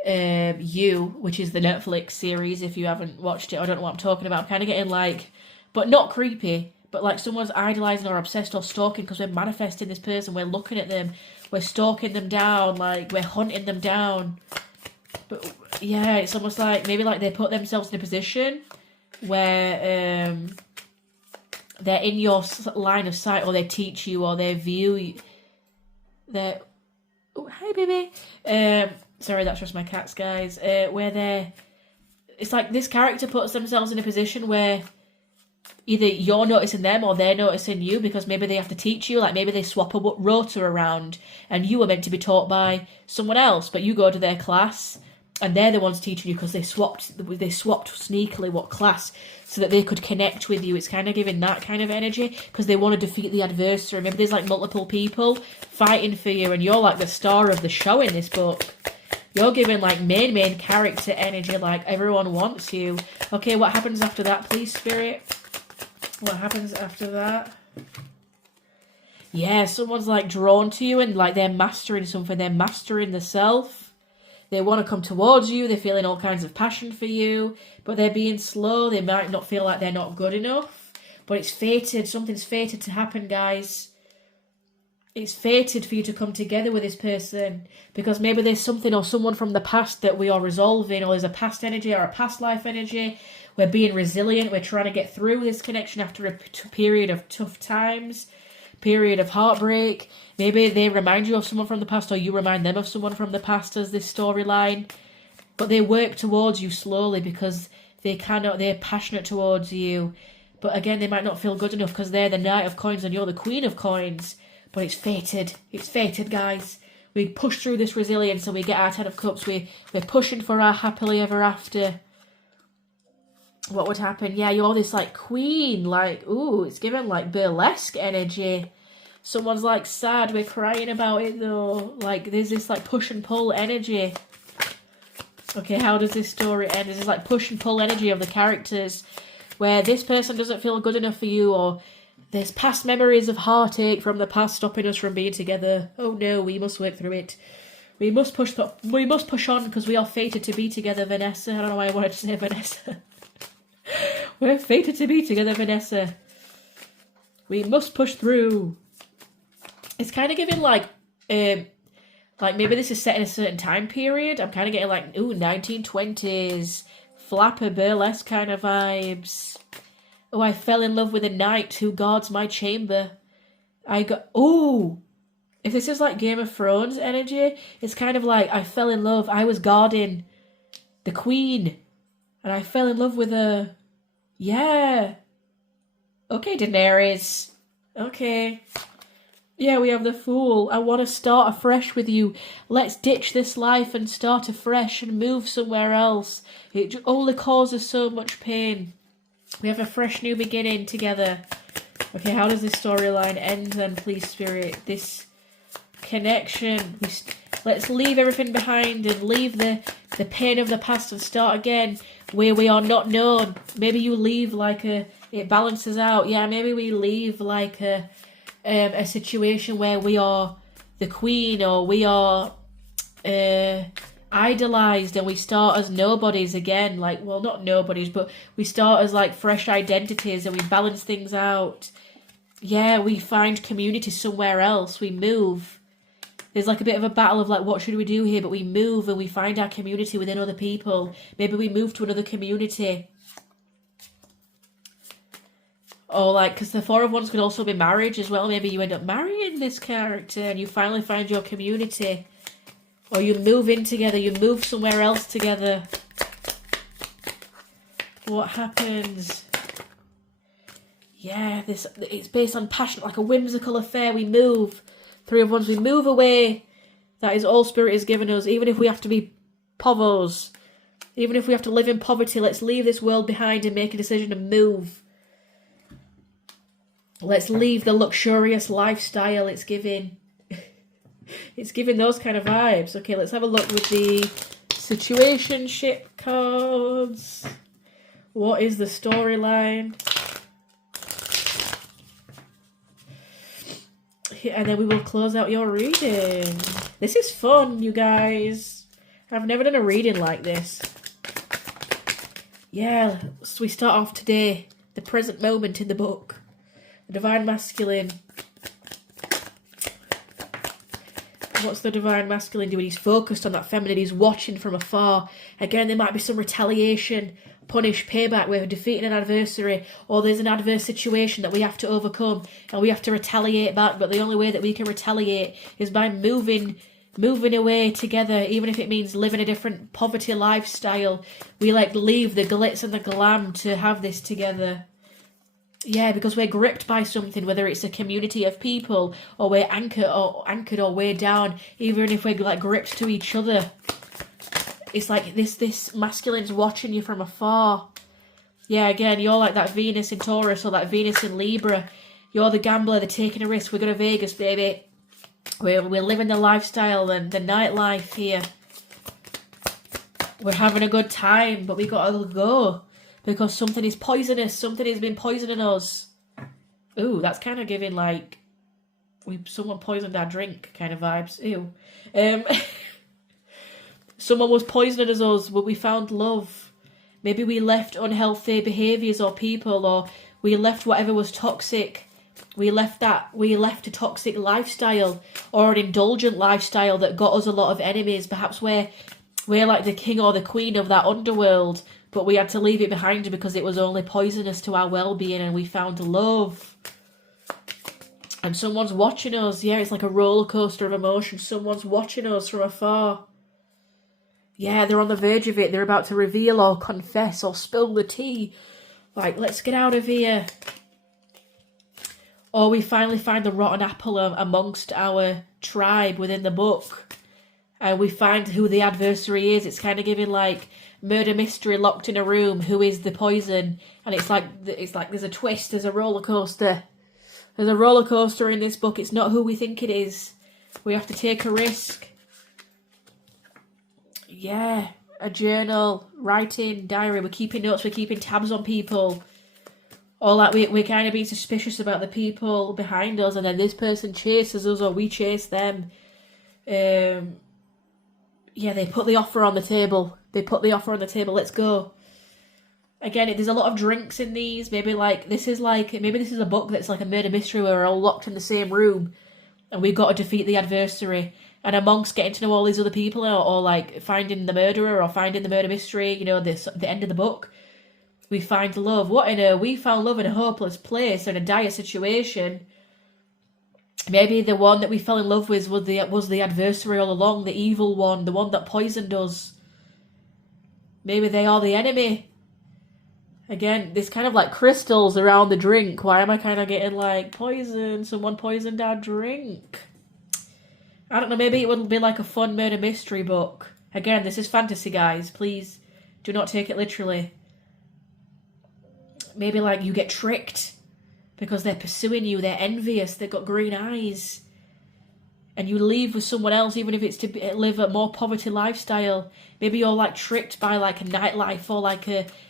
You, which is the Netflix series. If you haven't watched it, I don't know what I'm talking about. I'm kind of getting like, but not creepy, but like someone's idolizing or obsessed or stalking because we're manifesting this person, we're looking at them, we're stalking them down, like we're hunting them down. But yeah, it's almost like maybe like they put themselves in a position where they're in your line of sight, or they teach you, or they view you. They're, oh, hi baby. Sorry, that's just my cats, guys. Where it's like this character puts themselves in a position where either you're noticing them or they're noticing you, because maybe they have to teach you. Like maybe they swap a rota around, and you were meant to be taught by someone else, but you go to their class, and they're the ones teaching you because they swapped sneakily what class so that they could connect with you. It's kind of giving that kind of energy because they want to defeat the adversary. Maybe there's like multiple people fighting for you, and you're like the star of the show in this book. You're giving like main character energy, like everyone wants you. Okay, what happens after that, please, Spirit? What happens after that? Yeah, someone's like drawn to you, and like they're mastering something. They're mastering the self. They want to come towards you. They're feeling all kinds of passion for you, but they're being slow. They might not feel like they're not good enough, but it's fated. Something's fated to happen, guys. It's fated for you to come together with this person, because maybe there's something or someone from the past that we are resolving, or there's a past energy or a past life energy. We're being resilient. We're trying to get through this connection after a period of tough times, period of heartbreak. Maybe they remind you of someone from the past, or you remind them of someone from the past as this storyline. But they work towards you slowly because they're passionate towards you. But again, they might not feel good enough because they're the Knight of Coins and you're the Queen of Coins. But it's fated. It's fated, guys. We push through this resilience and we get our 10 of Cups. We're pushing for our happily ever after. What would happen? Yeah, you're this like queen. Like, ooh, it's given like burlesque energy. Someone's like sad. We're crying about it though. Like, there's this like push and pull energy. Okay, how does this story end? There's this like push and pull energy of the characters where this person doesn't feel good enough for you, or there's past memories of heartache from the past stopping us from being together. Oh no, we must work through it. We must push on because we are fated to be together, Vanessa. I don't know why I wanted to say Vanessa. We're fated to be together, Vanessa. We must push through. It's kind of giving like maybe this is set in a certain time period. I'm kind of getting like, ooh, 1920s, flapper burlesque kind of vibes. Oh, I fell in love with a knight who guards my chamber. If this is like Game of Thrones energy, it's kind of like I fell in love. I was guarding the queen, and I fell in love with her. Yeah. Okay, Daenerys. Okay. Yeah, we have the Fool. I want to start afresh with you. Let's ditch this life and start afresh and move somewhere else. It only causes so much pain. We have a fresh new beginning together. Okay, how does this storyline end then, please, Spirit? This connection. Let's leave everything behind and leave the pain of the past and start again where we are not known. Maybe you leave like it balances out. Yeah, maybe we leave like a situation where we are the queen, or we are idolized, and we start as nobodies again. Like, well, not nobodies, but we start as like fresh identities, and we balance things out. Yeah, we find community somewhere else. We move. There's like a bit of a battle of like, what should we do here? But we move and we find our community within other people. Maybe we move to another community. Or like, because the Four of Wands could also be marriage as well. Maybe you end up marrying this character and you finally find your community. Or you move in together, you move somewhere else together. What happens? Yeah, it's based on passion, like a whimsical affair. We move. Three of Wands, we move away. That is all Spirit has given us. Even if we have to be povos. Even if we have to live in poverty, let's leave this world behind and make a decision to move. Let's leave the luxurious lifestyle. It's giving. It's giving those kind of vibes. Okay, let's have a look with the situationship cards. What is the storyline? And then we will close out your reading. This is fun, you guys. I've never done a reading like this. Yeah, so we start off today. The present moment in the book. The Divine Masculine. What's the Divine Masculine doing? He's focused on that feminine. He's watching from afar. Again, there might be some retaliation, punish, payback. We're defeating an adversary, or there's an adverse situation that we have to overcome, and we have to retaliate back. But the only way that we can retaliate is by moving away together, even if it means living a different poverty lifestyle. We like leave the glitz and the glam to have this together. Yeah, because we're gripped by something, whether it's a community of people, or we're anchored or weighed down, even if we're like gripped to each other. It's like this masculine's watching you from afar. Yeah, again, you're like that Venus in Taurus or that Venus in Libra. You're the gambler, the taking a risk. We're going to Vegas, baby. We're living the lifestyle and the nightlife here. We're having a good time, but we got to go. Because something is poisonous. Something has been poisoning us. Ooh, that's kind of giving like... someone poisoned our drink kind of vibes. Ew. Someone was poisoning us, but we found love. Maybe we left unhealthy behaviours or people, or we left whatever was toxic. We left a toxic lifestyle, or an indulgent lifestyle that got us a lot of enemies. Perhaps we're like the king or the queen of that underworld, but we had to leave it behind because it was only poisonous to our well-being, and we found love. And someone's watching us. Yeah, it's like a roller coaster of emotion. Someone's watching us from afar. Yeah, they're on the verge of it. They're about to reveal or confess or spill the tea. Like, let's get out of here. Or we finally find the rotten apple amongst our tribe within the book. And we find who the adversary is. It's kind of giving like murder mystery locked in a room. Who is the poison? And it's like there's a twist. There's a roller coaster. There's a roller coaster in this book. It's not who we think it is. We have to take a risk. Yeah, a journal, writing, diary. We're keeping notes. We're keeping tabs on people. Or like we're kind of being suspicious about the people behind us, and then this person chases us or we chase them. Yeah, they put the offer on the table. Let's go. Again, there's a lot of drinks in these. Maybe this is a book that's like a murder mystery where we're all locked in the same room and we've got to defeat the adversary. And amongst getting to know all these other people, or like finding the murderer or finding the murder mystery, the end of the book, we find love. We found love in a hopeless place, in a dire situation. Maybe the one that we fell in love with was the adversary all along, the evil one, the one that poisoned us. Maybe they are the enemy. Again, there's kind of like crystals around the drink. Why am I kind of getting like poison? Someone poisoned our drink. I don't know, maybe it would be like a fun murder mystery book. Again, this is fantasy, guys. Please do not take it literally. Maybe like you get tricked because they're pursuing you, they're envious, they've got green eyes. And you leave with someone else, even if it's to live a more poverty lifestyle. Maybe you're like tricked by like a nightlife, or like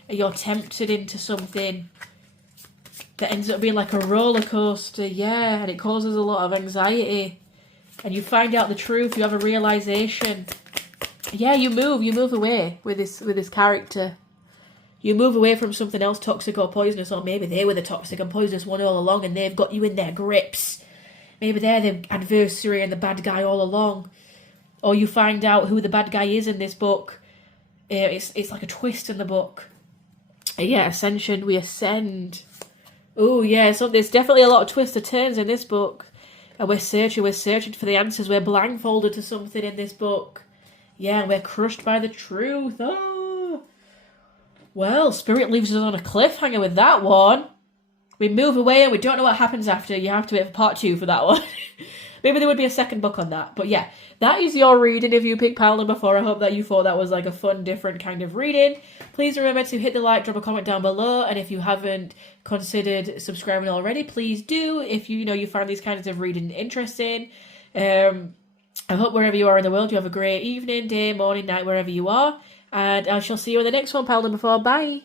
you're tempted into something that ends up being like a roller coaster. Yeah, and it causes a lot of anxiety. And you find out the truth, you have a realization. Yeah, you move away with this character. You move away from something else toxic or poisonous, or maybe they were the toxic and poisonous one all along and they've got you in their grips. Maybe they're the adversary and the bad guy all along. Or you find out who the bad guy is in this book. It's like a twist in the book. Yeah, ascension, we ascend. Oh yeah, so there's definitely a lot of twists and turns in this book. And we're searching for the answers. We're blindfolded to something in this book. Yeah, and we're crushed by the truth. Oh. Well, Spirit leaves us on a cliffhanger with that one. We move away and we don't know what happens after. You have to wait for part 2 for that one. Maybe there would be a second book on that. But yeah, that is your reading if you picked pile number 4. I hope that you thought that was like a fun, different kind of reading. Please remember to hit the like, drop a comment down below, and if you haven't considered subscribing already, please do. If you find these kinds of reading interesting. I hope wherever you are in the world, you have a great evening, day, morning, night, wherever you are. And I shall see you in the next one, pile number 4. Bye.